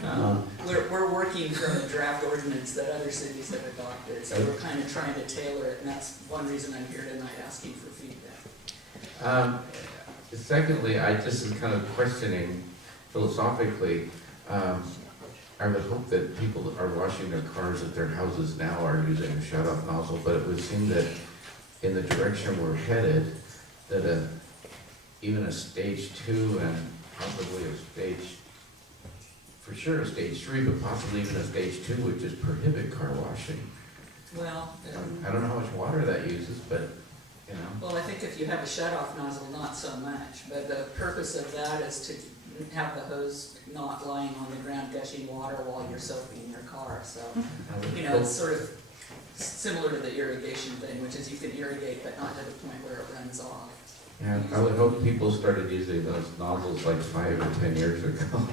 know? We're working from a draft ordinance that other cities have adopted, so we're kind of trying to tailor it, and that's one reason I'm here tonight asking for feedback. Secondly, I just am kind of questioning philosophically, I would hope that people are washing their cars at their houses now are using a shut-off nozzle, but it would seem that in the direction we're headed, that even a stage 2 and probably a stage, for sure a stage 3, but possibly even a stage 2 would just prohibit car washing. Well, I don't know how much water that uses, but, you know. well, I think if you have a shut-off nozzle, not so much, but the purpose of that is to have the hose not lying on the ground gushing water while you're soaking your car. So, you know, it's sort of similar to the irrigation thing, which is you can irrigate, but not to the point where it runs off. Yeah, I would hope people started using those nozzles like 5 or 10 years ago.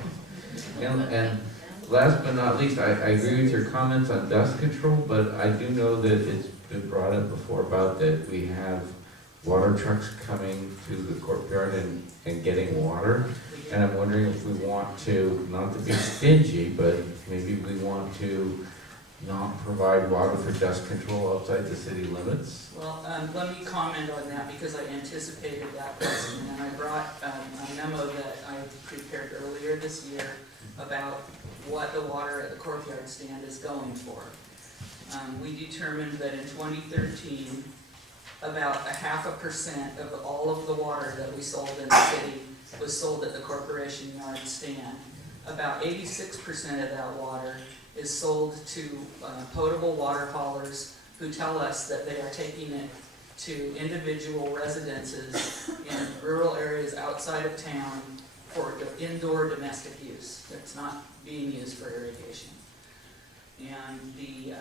And last but not least, I agree with your comments on dust control, but I do know that it's been brought up before about that we have water trucks coming to the courtyard and getting water. And I'm wondering if we want to, not to be stingy, but maybe we want to not provide water for dust control outside the city limits. Well, let me comment on that because I anticipated that question, and I brought a memo that I prepared earlier this year about what the water at the courtyard stand is going for. We determined that in 2013, about 0.5% of all of the water that we sold in the city was sold at the corporation yard stand. About 86% of that water is sold to potable water haulers who tell us that they are taking it to individual residences in rural areas outside of town for indoor domestic use. It's not being used for irrigation. And the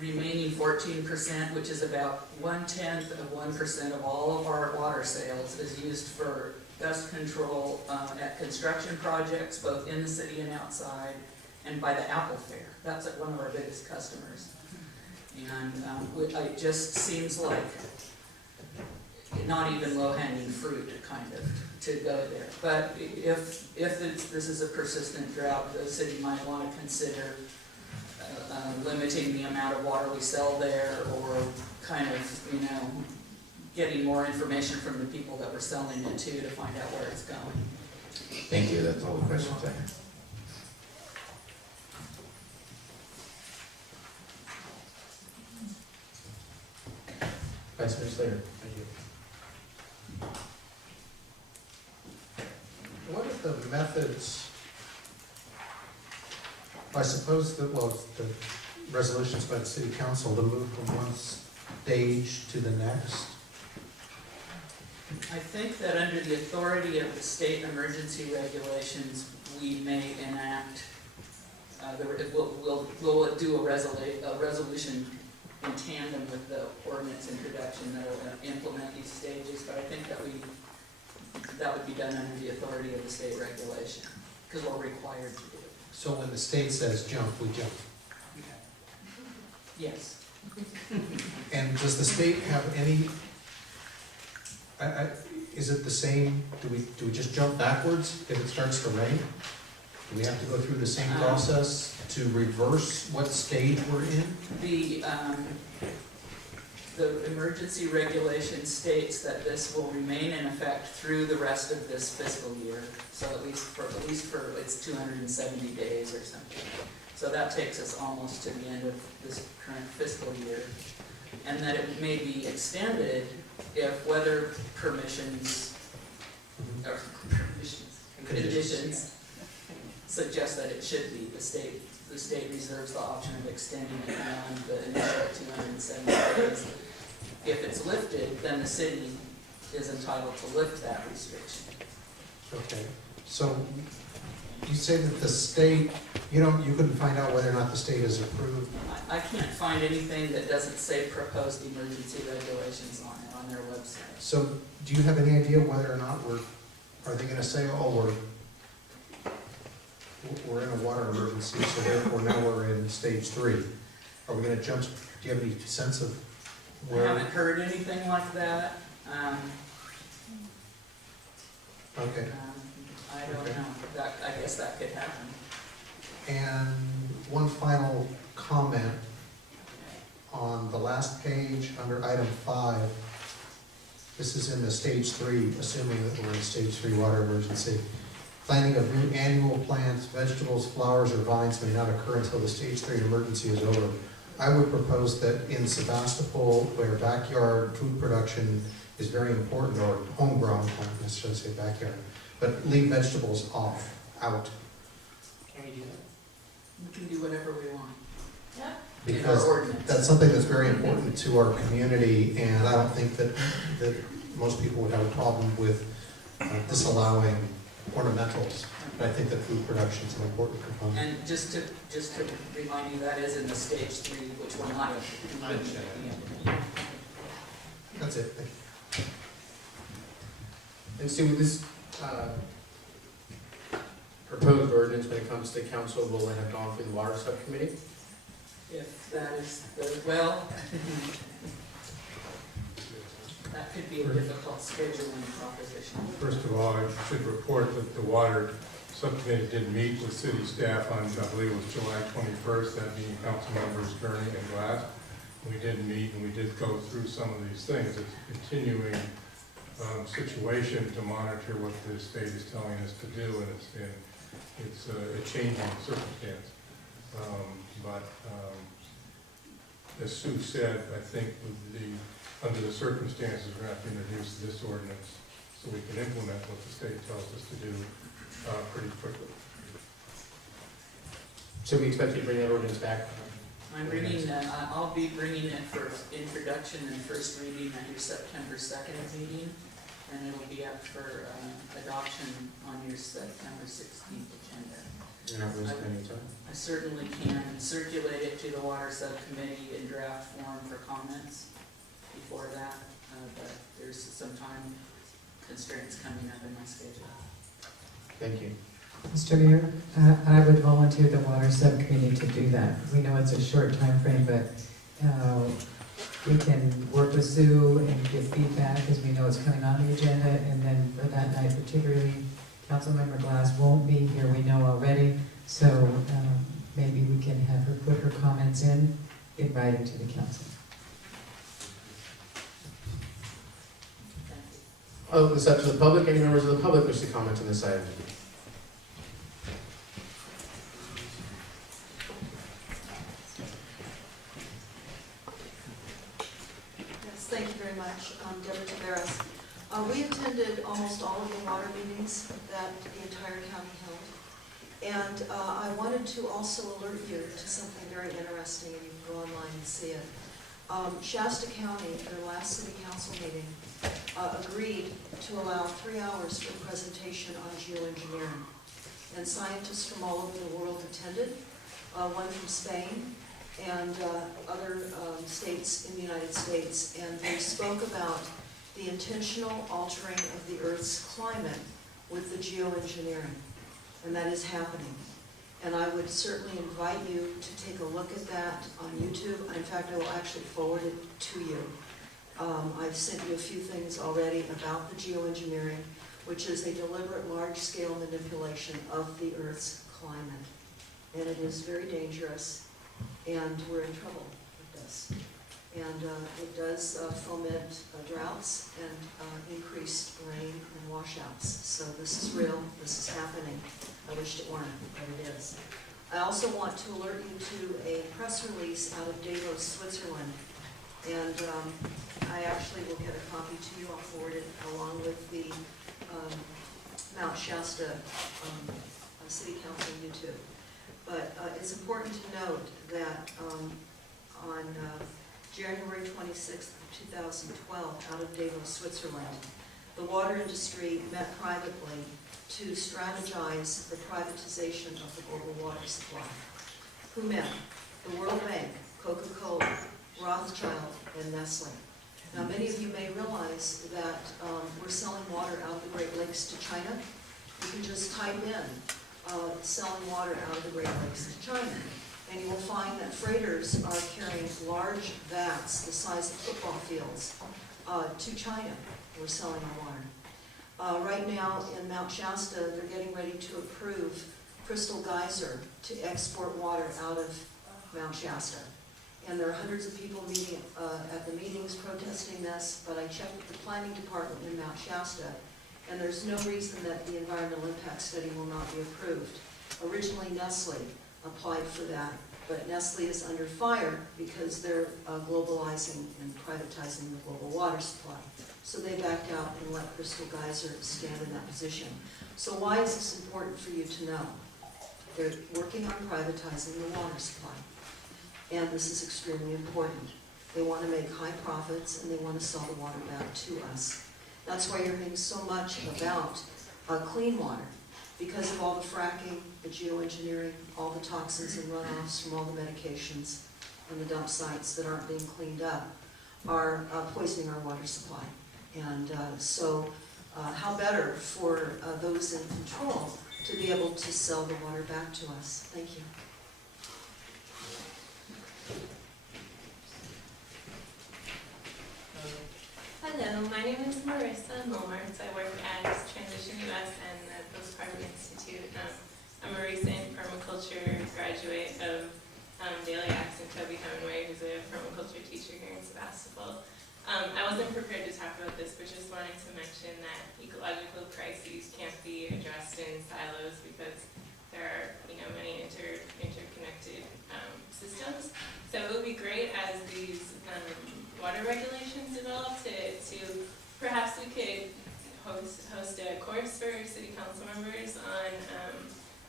remaining 14%, which is about 0.1% of all of our water sales, is used for dust control at construction projects, both in the city and outside, and by the Apple Fair. That's one of our biggest customers. And it just seems like not even low-hanging fruit, kind of, to go there. But if this is a persistent drought, the city might want to consider limiting the amount of water we sell there, or kind of, you know, getting more information from the people that we're selling it to find out where it's going. Thank you, that's all the questions I have. Vice Mayor Slater. Thank you. What are the methods, I suppose that, well, resolutions by the city council to move from one stage to the next. I think that under the authority of the state emergency regulations, we may enact, we'll do a resolution in tandem with the ordinance introduction that will implement these stages, but I think that would be done under the authority of the state regulation, because we're required to do it. So when the state says jump, we jump. Yes. And does the state have any, is it the same, do we just jump backwards if it starts to rain? Do we have to go through the same process to reverse what stage we're in? The emergency regulation states that this will remain in effect through the rest of this fiscal year. So at least for it's 270 days or something. So that takes us almost to the end of this current fiscal year. And that it may be extended if weather permissions, or conditions suggest that it should be. The state reserves the option of extending it beyond the initial 270 days. If it's lifted, then the city is entitled to lift that restriction. Okay, so you say that the state, you couldn't find out whether or not the state has approved? I can't find anything that doesn't say proposed emergency regulations on it, on their website. So do you have any idea whether or not are they gonna say, oh, we're in a water emergency, so therefore now we're in stage 3? Are we gonna jump, do you have any sense of I where? haven't heard anything like that. Okay. I don't know. I guess that could happen. And one final comment on the last page under item 5. This is in the stage 3, assuming that we're in stage 3 water emergency. Planting of new annual plants, vegetables, flowers, or vines may not occur until the stage 3 emergency is over. I would propose that in Sebastopol, where backyard food production is very important, or homegrown, I don't necessarily say backyard, but leave vegetables out. Can we do that? We can do whatever we want. Yeah. Because that's something that's very important to our community, and I don't think that most people would have a problem with disallowing ornamentals. But I think that food production is an important component. And just to remind you, that is in the stage 3, which we're not in. That's it. Thank you. And so this proposed ordinance, when it comes to council, will it have gone through the water subcommittee? If that is well, that could be a difficult scheduling proposition. First of all, I should report that the water subcommittee did meet with city staff on, I believe it was July 21st, that being council members Gurney and Glass. We did meet and we did go through some of these things. It's a continuing situation to monitor what the state is telling us to do, and it's a changing circumstance. But as Sue said, I think under the circumstances, we're going to have to introduce this ordinance so we can implement what the state tells us to do pretty quickly. So we expect you to bring that ordinance back? I'll be bringing it for introduction and first reading at your September 2nd meeting, and it'll be up for adoption on your September 16th agenda. You're not losing any time? I certainly can circulate it to the water subcommittee in draft form for comments before that, but there's some time constraints coming up in my schedule. Thank you. Mr. Mayor, I would volunteer the water subcommittee to do that. We know it's a short time frame, but we can work with Sue and give feedback as we know it's coming on the agenda, and then for that night particularly, Councilmember Glass won't be here, we know already, so maybe we can have her put her comments in writing to the council. I'll open this up to the public. Any members of the public wish to comment on this item? Yes, thank you very much. Deborah Taveras. We attended almost all of the water meetings that the entire county held. And I wanted to also alert you to something very interesting, and you can go online and see it. Shasta County, their last city council meeting, agreed to allow 3 hours for a presentation on geoengineering. And scientists from all over the world attended, one from Spain and other states in the United States. And they spoke about the intentional altering of the Earth's climate with the geoengineering. And that is happening. And I would certainly invite you to take a look at that on YouTube. In fact, I will actually forward it to you. I've sent you a few things already about the geoengineering, which is a deliberate large-scale manipulation of the Earth's climate. And it is very dangerous, and we're in trouble with this. And it does foment droughts and increased rain and washouts. So this is real, this is happening. I wish it weren't, but it is. I also want to alert you to a press release out of Davos, Switzerland. And I actually will get a copy to you. I'll forward it along with the Mount Shasta City Council YouTube. But it's important to note that on January 26th, 2012, out of Davos, Switzerland, the water industry met privately to strategize the privatization of the global water supply. Who met? The World Bank, Coca-Cola, Rothschild, and Nestle. Now, many of you may realize that we're selling water out of the Great Lakes to China. You can just type in selling water out of the Great Lakes to China, and you will find that freighters are carrying large vats the size of football fields to China. We're selling our water. Right now in Mount Shasta, they're getting ready to approve Crystal Geyser to export water out of Mount Shasta. And there are hundreds of people meeting at the meetings protesting this, but I checked with the planning department in Mount Shasta, and there's no reason that the environmental impact study will not be approved. Originally, Nestle applied for that, but Nestle is under fire because they're globalizing and privatizing the global water supply. So they backed out and let Crystal Geyser stand in that position. So why is this important for you to know? They're working on privatizing the water supply. And this is extremely important. They want to make high profits and they want to sell the water back to us. That's why you're hearing so much about clean water, because of all the fracking, the geoengineering, all the toxins and runoffs from all the medications and the dump sites that aren't being cleaned up are poisoning our water supply. And so how better for those in control to be able to sell the water back to us. Thank you. Hello, my name is Marissa Momartz. I work at Transition US and the Postpartum Institute. I'm a recent permaculture graduate of Daily Acts and Toby Hemingway, who's a permaculture teacher here in Sebastopol. I wasn't prepared to talk about this, but just wanted to mention that ecological crises can't be addressed in silos because there are, many interconnected systems. So it would be great as these water regulations develop to perhaps we could host a course for city council members on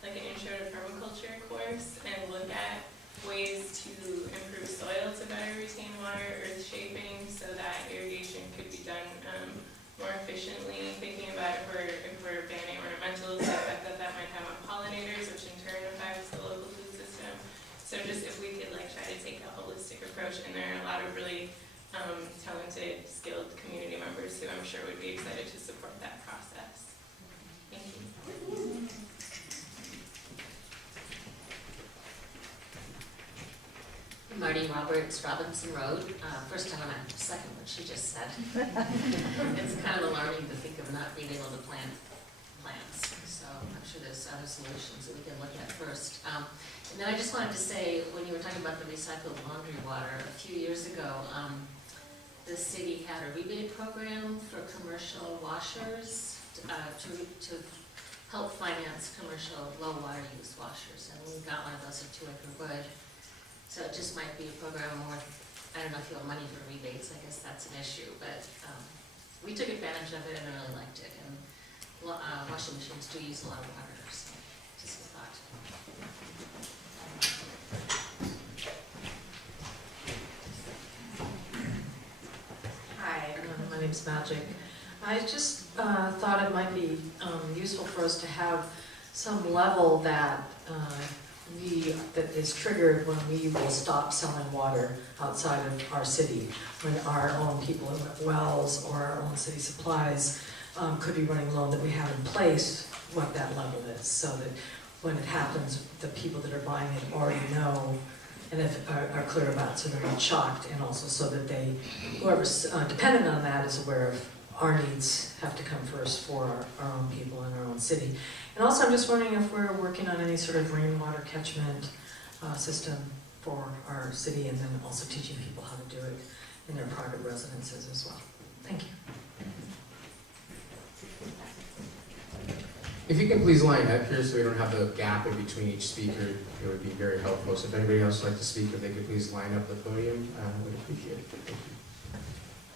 like an intro to permaculture course and look at ways to improve soil to better retain water, earth shaping, so that irrigation could be done more efficiently. Thinking about if we're banning ornamentals, the effect that might have on pollinators, which in turn affects the local food system. So just if we could try to take a holistic approach, and there are a lot of really talented, skilled community members who I'm sure would be excited to support that process. Thank you. Marty Roberts, Robinson Road. First, I want to second what she just said. It's kind of alarming to think of not being able to plant plants. So I'm sure there's other solutions that we can look at first. And then I just wanted to say, when you were talking about the recycled laundry water, a few years ago, the city had a rebate program for commercial washers to help finance commercial low water use washers. And we got one of those at 2 Acre Wood. So it just might be a program worth, I don't know if you have money for rebates, I guess that's an issue, but we took advantage of it and I really liked it. And washing machines do use a lot of water, so just a thought. name's Magic. I just thought it might be useful for us to have some level that that is triggered when we will stop selling water outside of our city, when our own people at wells or our own city supplies could be running low, that we have in place what that level is, so that when it happens, the people that are buying it already know and are clear about it, so they're not shocked, and also so that whoever's dependent on that is aware of our needs have to come first for our own people in our own city. And also, I'm just wondering if we're working on any sort of rainwater catchment system for our city, and then also teaching people how to do it in their private residences as well. Thank you. If you can please line up here so we don't have a gap in between each speaker, it would be very helpful. So if anybody else would like to speak, if they could please line up the podium, we'd appreciate it. Thank you.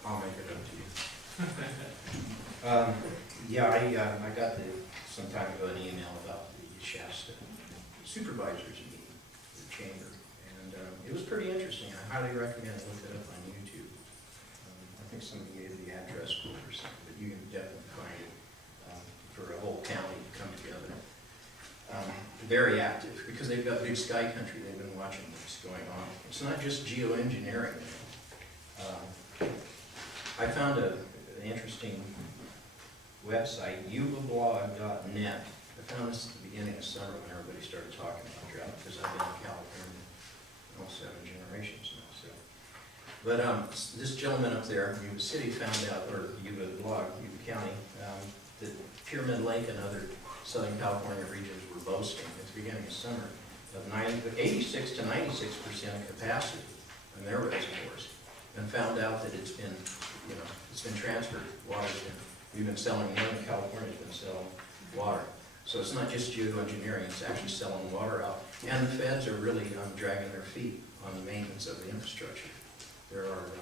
I'll make it up to you. Yeah, I got some time ago an email about the Shasta supervisors meeting, the chamber, and it was pretty interesting. I highly recommend looking it up on YouTube. I think somebody gave the address for it or something, but you can definitely find it for a whole county to come together. Very active, because they've got big sky country. They've been watching what's going on. It's not just geoengineering. I found an interesting website, yubablog.net. I found this at the beginning of summer when everybody started talking about drought, because I've been in California almost 7 generations now. So, but this gentleman up there, Yuba City, found out, or Yuba blog, Yuba County, that Pyramid Lake and other Southern California regions were boasting at the beginning of summer of 86 to 96% of capacity in their reservoirs, and found out that it's been transferred. We've been selling more than California's been selling water. So it's not just geoengineering, it's actually selling water out. And the feds are really dragging their feet on the maintenance of the infrastructure. There are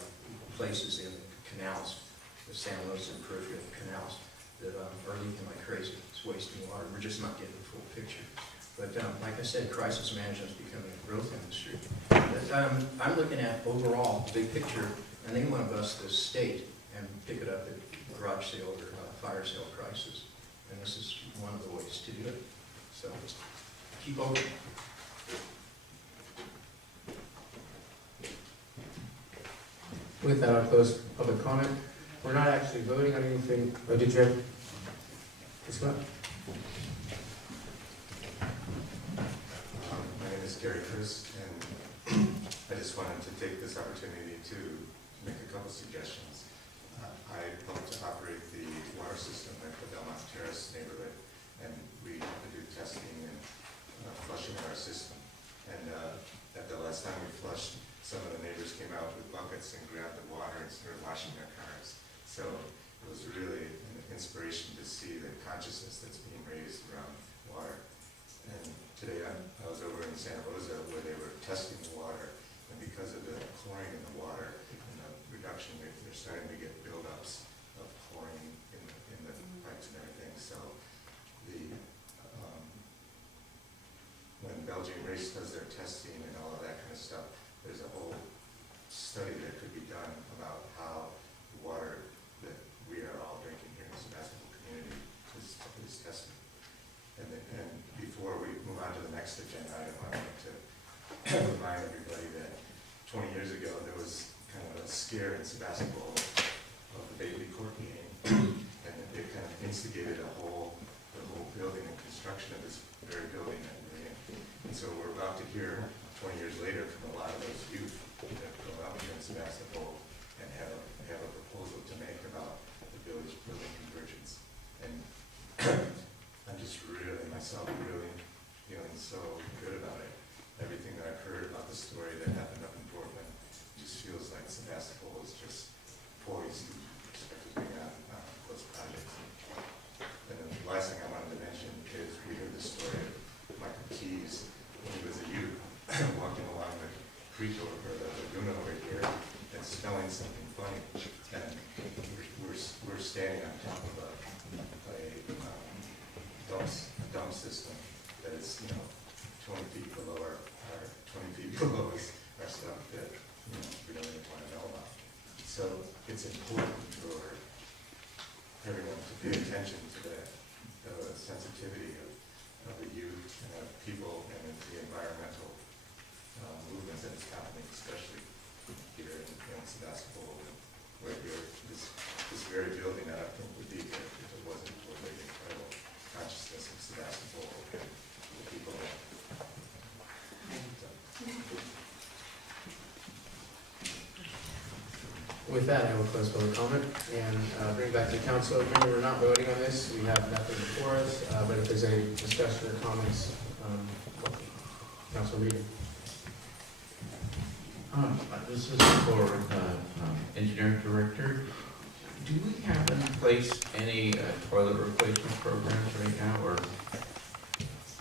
places in canals, the San Luis and peripheral canals, that are leaking like crazy. It's wasting water. We're just not getting the full picture. But like I said, crisis management is becoming a growth industry. But, I'm looking at overall, big picture, and they want to bust this state and pick it up at garage sale or fire sale prices. And this is one of the ways to do it. So keep open. With that, I'll close public comment. We're not actually voting on anything. Oh, did you have? This one? My name is Gary Chris, and I just wanted to take this opportunity to make a couple suggestions. I help to operate the water system at the Belmont Terrace neighborhood, and we have to do testing and flushing of our system. And at the last time we flushed, some of the neighbors came out with buckets and grabbed the water and started washing their cars. So it was really an inspiration to see the consciousness that's being raised around water. And today I was over in Santa Rosa where they were testing the water, and because of the chlorine in the water and the reduction, they're starting to get buildups of chlorine in the pipes and everything. So when Belgian Race does their testing and all of that kind of stuff, there's a whole study that could be done about how the water that we are all drinking here in the Sebastopol community is tested. And before we move on to the next agenda item, I want to remind everybody that 20 years ago there was kind of a scare in Sebastopol of the Bailey Court game, and it kind of instigated the whole building and construction of this very building that we're in. And so we're about to hear 20 years later from a lot of those youth that go out here in Sebastopol and have a proposal to make about the village building convergence. And I'm just really, myself, really feeling so good about it. Everything that I've heard about the story that happened up in Portland just feels like Sebastopol is just poised with respect to bring on those projects. And then the last thing I wanted to mention is we heard the story of Michael Keyes when he was a youth walking along the creek or the lagoon over here and smelling something funny. And we're standing on top of a dump system that is, 20 feet below our 20 feet below us, our stuff that we don't even want to know about. So it's important for attention to the sensitivity of the youth and of people and of the environmental movements that is happening, especially here in Sebastopol, where this very building that I think would be there if it wasn't for the incredible consciousness of Sebastopol and the people there. With that, I will close public comment and bring back to council. Remember, we're not voting on this. We have nothing before us, but if there's any discussion or comments, Council Reed. This is for engineering director. Do we have in place any toilet replacement programs right now, or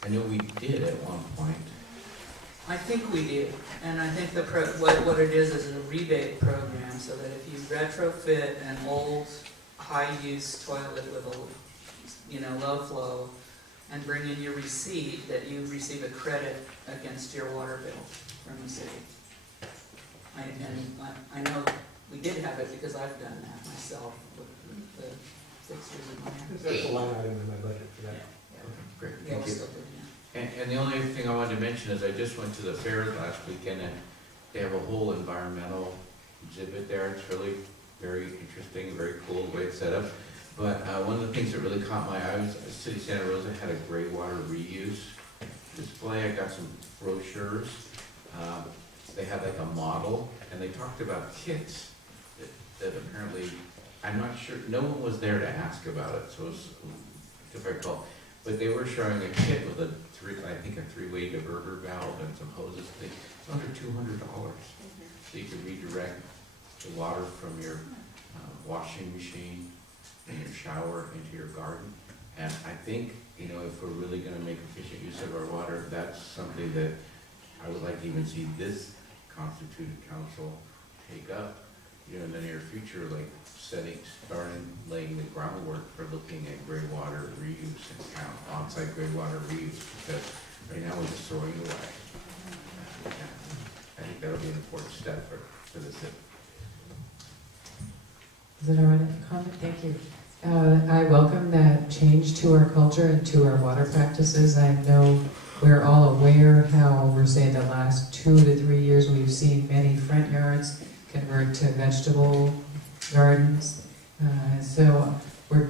I know we did at one point. I think we do, and I think what it is a rebate program, so that if you retrofit an old, high-use toilet with a, low flow, and bring in your receipt, that you receive a credit against your water bill from the city. I know we did have it because I've done that myself with the fixtures in my house. That's a line item in my budget for that. Yeah. Great, Yeah, thank we you. still do, yeah. And the only other thing I wanted to mention is I just went to the fair last weekend, and they have a whole environmental exhibit there. It's really very interesting, very cool way it's set up. But one of the things that really caught my eye was City of Santa Rosa had a gray water reuse display. I got some brochures. They had like a model, and they talked about kits that apparently, I'm not sure, no one was there to ask about it, so it was difficult. But they were showing a kit with a three-way diverter valve and some hoses. It's under $200. So you can redirect the water from your washing machine and your shower into your garden. And I think, if we're really gonna make efficient use of our water, that's something that I would like to even see this constituted council take up, in the near future, like laying the groundwork for looking at gray water reuse and on-site gray water reuse, because right now we're just throwing it away. I think that'll be an important step for the city. Is it all right to comment? Thank you. I welcome that change to our culture and to our water practices. I know we're all aware how we're saying the last 2 to 3 years we've seen many front yards convert to vegetable gardens. So we're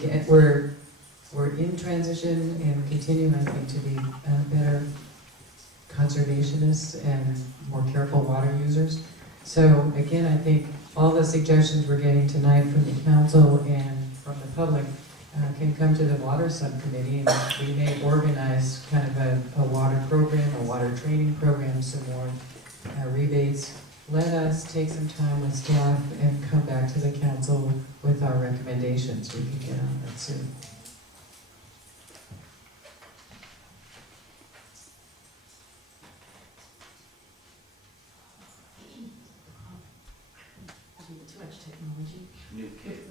in transition and continue, I think, to be better conservationists and more careful water users. So again, I think all the suggestions we're getting tonight from the council and from the public can come to the water subcommittee, and we may organize kind of a water program, a water training program, some more rebates. Let us take some time with staff and come back to the council with our recommendations. We can get on that soon. Too much technology. New kit.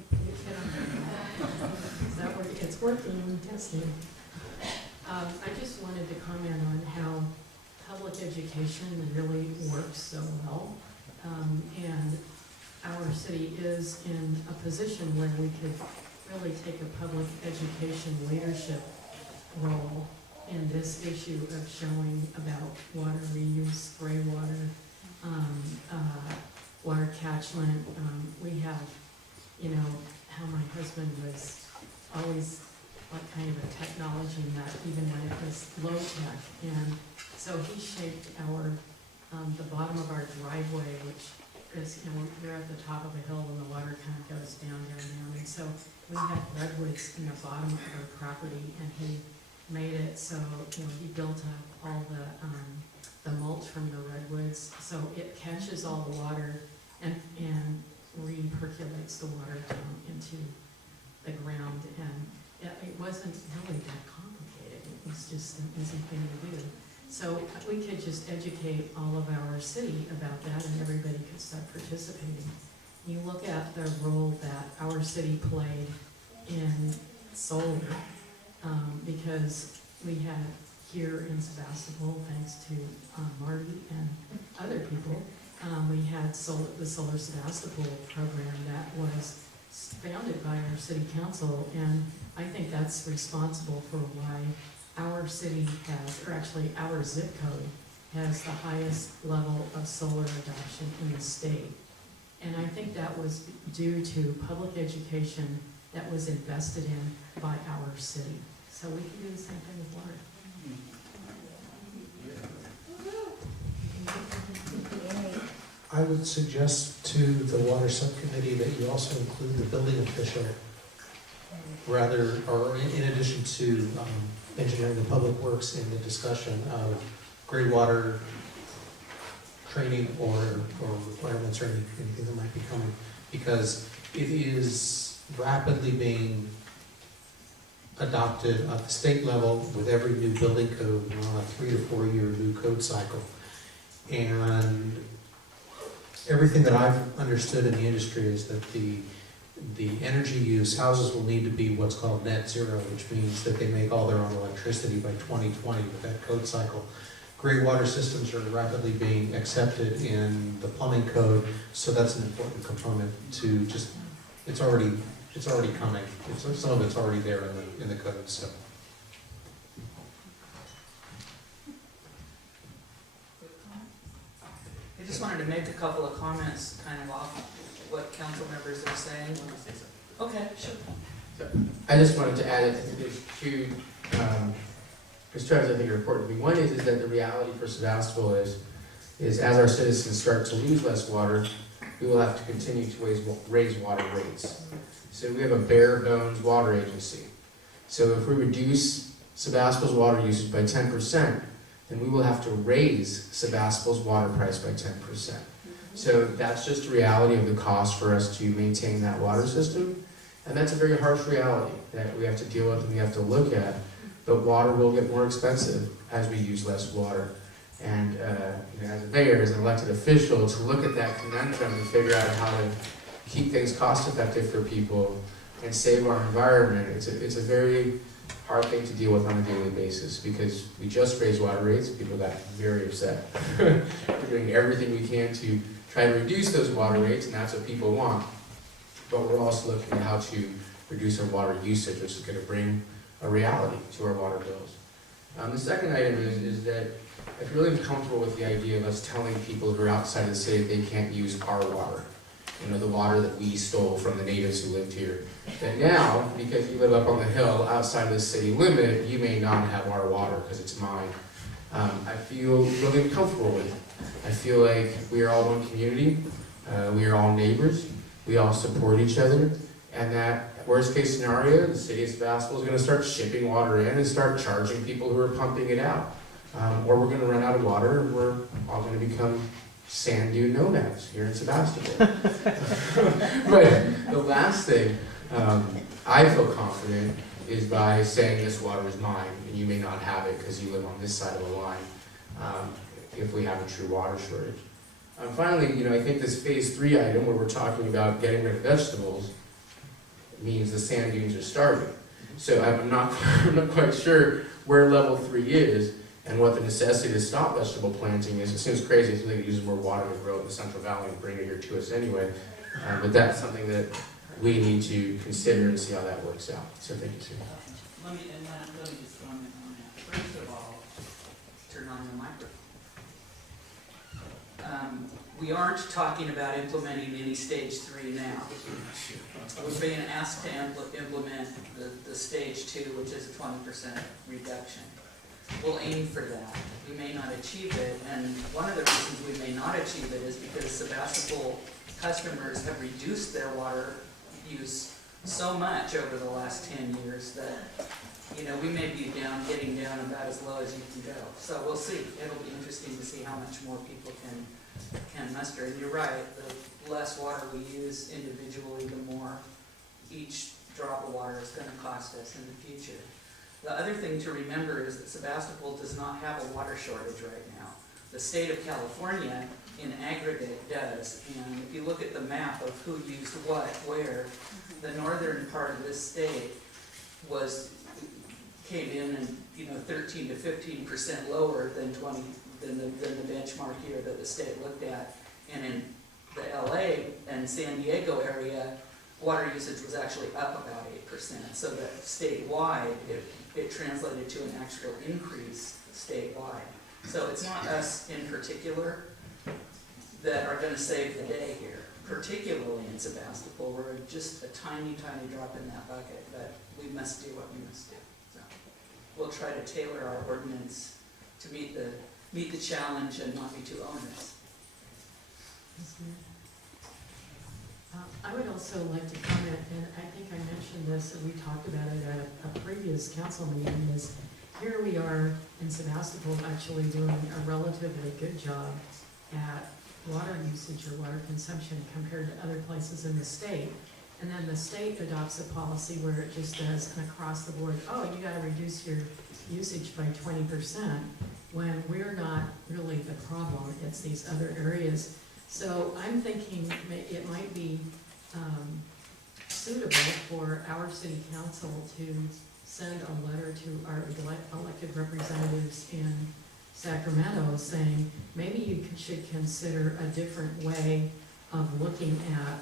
It's working, we're testing. I just wanted to comment on how public education really works so well. And our city is in a position where we could really take a public education leadership role in this issue of showing about water reuse, gray water, water catchment. We have, how my husband was always like kind of a technology nut, even when it was low tech. And so he shaped the bottom of our driveway, which is, we're at the top of a hill and the water kind of goes down, down, down. And so we have redwoods in the bottom of our property, and he made it so, he built up all the mulch from the redwoods, so it catches all the water and re-percolates the water down into the ground. And it wasn't really that complicated. It was just an easy thing to do. So we could just educate all of our city about that, and everybody could start participating. You look at the role that our city played in solar, because we had here in Sebastopol, thanks to Marty and other people, we had the Solar Sebastopol program that was founded by our city council, and I think that's responsible for why our city has, or actually our zip code, has the highest level of solar adoption in the state. And I think that was due to public education that was invested in by our city. So we can do the same thing with water. I would suggest to the water subcommittee that you also include the building official, rather, or in addition to engineering and public works, in the discussion of gray water training or requirements or anything that might be coming, because it is rapidly being adopted at the state level with every new building code, on a 3 to 4 year new code cycle. And everything that I've understood in the industry is that the energy use, houses will need to be what's called net zero, which means that they make all their own electricity by 2020 with that code cycle. Gray water systems are rapidly being accepted in the plumbing code, so that's an important component to just, it's already coming. Some of it's already there in the code, so. I just wanted to make a couple of comments kind of off what council members are saying. Okay, sure. I just wanted to add, I think there's two concerns I think are important to me. One is that the reality for Sebastopol is as our citizens start to lose less water, we will have to continue to raise water rates. So we have a bare bones water agency. So if we reduce Sebastopol's water usage by 10%, then we will have to raise Sebastopol's water price by 10%. So that's just a reality of the cost for us to maintain that water system. And that's a very harsh reality that we have to deal with and we have to look at. But water will get more expensive as we use less water. And as a mayor, as an elected official, to look at that conundrum and figure out how to keep things cost effective for people and save our environment, it's a very hard thing to deal with on a daily basis, because we just raised water rates, people got very upset. We're doing everything we can to try to reduce those water rates, and that's what people want. But we're also looking at how to reduce our water usage, which is going to bring a reality to our water bills. The second item is that I feel really comfortable with the idea of us telling people who are outside of the city that they can't use our water. The water that we stole from the natives who lived here. That now, because you live up on the hill outside of the city limit, you may not have our water because it's mine. I feel really comfortable with it. I feel like we are all one community. We are all neighbors. We all support each other. And that worst case scenario, the city of Sebastopol is going to start shipping water in and start charging people who are pumping it out. Or we're going to run out of water and we're all going to become sand dune nomads here in Sebastopol. But the last thing I feel confident is by saying this water is mine and you may not have it because you live on this side of the line if we have a true water shortage. Finally, I think this phase 3 item where we're talking about getting rid of vegetables means the sand dunes are starving. So I'm not quite sure where level 3 is and what the necessity to stop vegetable planting is. It seems crazy. I think it uses more water to grow in the Central Valley and bring it here to us anyway. But that's something that we need to consider and see how that works out. So thank you, Sue. Let me just comment on that. First of all, turn on the microphone. We aren't talking about implementing any stage 3 now. We're being asked to implement the stage 2, which is a 20% reduction. We'll aim for that. We may not achieve it, and one of the reasons we may not achieve it is because Sebastopol customers have reduced their water use so much over the last 10 years that we may be getting down about as low as you can go. So we'll see. It'll be interesting to see how much more people can muster. And you're right, the less water we use individually, the more each drop of water is going to cost us in the future. The other thing to remember is that Sebastopol does not have a water shortage right now. The state of California in aggregate does. And if you look at the map of who used what, where, the northern part of this state came in and 13 to 15% lower than the benchmark here that the state looked at. And in the LA and San Diego area, water usage was actually up about 8%, so that statewide, it translated to an actual increase statewide. So it's not us in particular that are gonna save the day here, particularly in Sebastopol. We're just a tiny, tiny drop in that bucket, but we must do what we must do. So we'll try to tailor our ordinance to meet the challenge and not be too onerous. I would also like to comment, and I think I mentioned this, and we talked about it at a previous council meeting, is here we are in Sebastopol actually doing a relatively good job at water usage or water consumption compared to other places in the state. And then the state adopts a policy where it just does an across the board, oh, you gotta reduce your usage by 20%, when we're not really the problem, it's these other areas. So I'm thinking it might be suitable for our city council to send a letter to our elected representatives in Sacramento saying, maybe you should consider a different way of looking at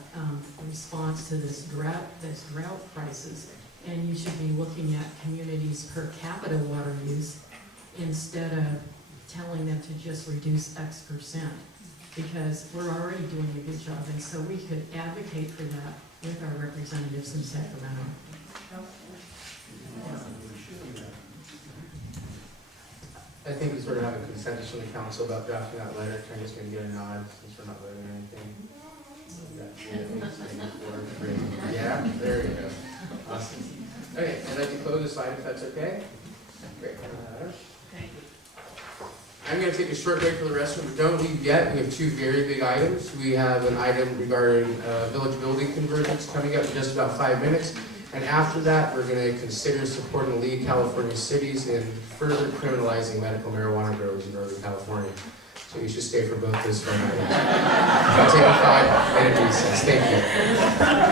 response to this drought crisis. And you should be looking at communities per capita water use instead of telling them to just reduce X%. Because we're already doing a good job, and so we could advocate for that with our representatives in Sacramento. I think we sort of have a consensus from the council about drafting that letter. Trina's gonna get a nod since we're not voting or anything. Yeah, there you go. Awesome. Okay, I'd like to close this slide if that's okay. Great. I'm going to take a short break for the rest of them, but don't leave yet. We have two very big items. We have an item regarding village building conversions coming up in just about 5 minutes. And after that, we're going to consider supporting the League of California Cities in further criminalizing medical marijuana growers in Northern California. So you should stay for both those fun items. I'll take a 5-minute recess. Thank you.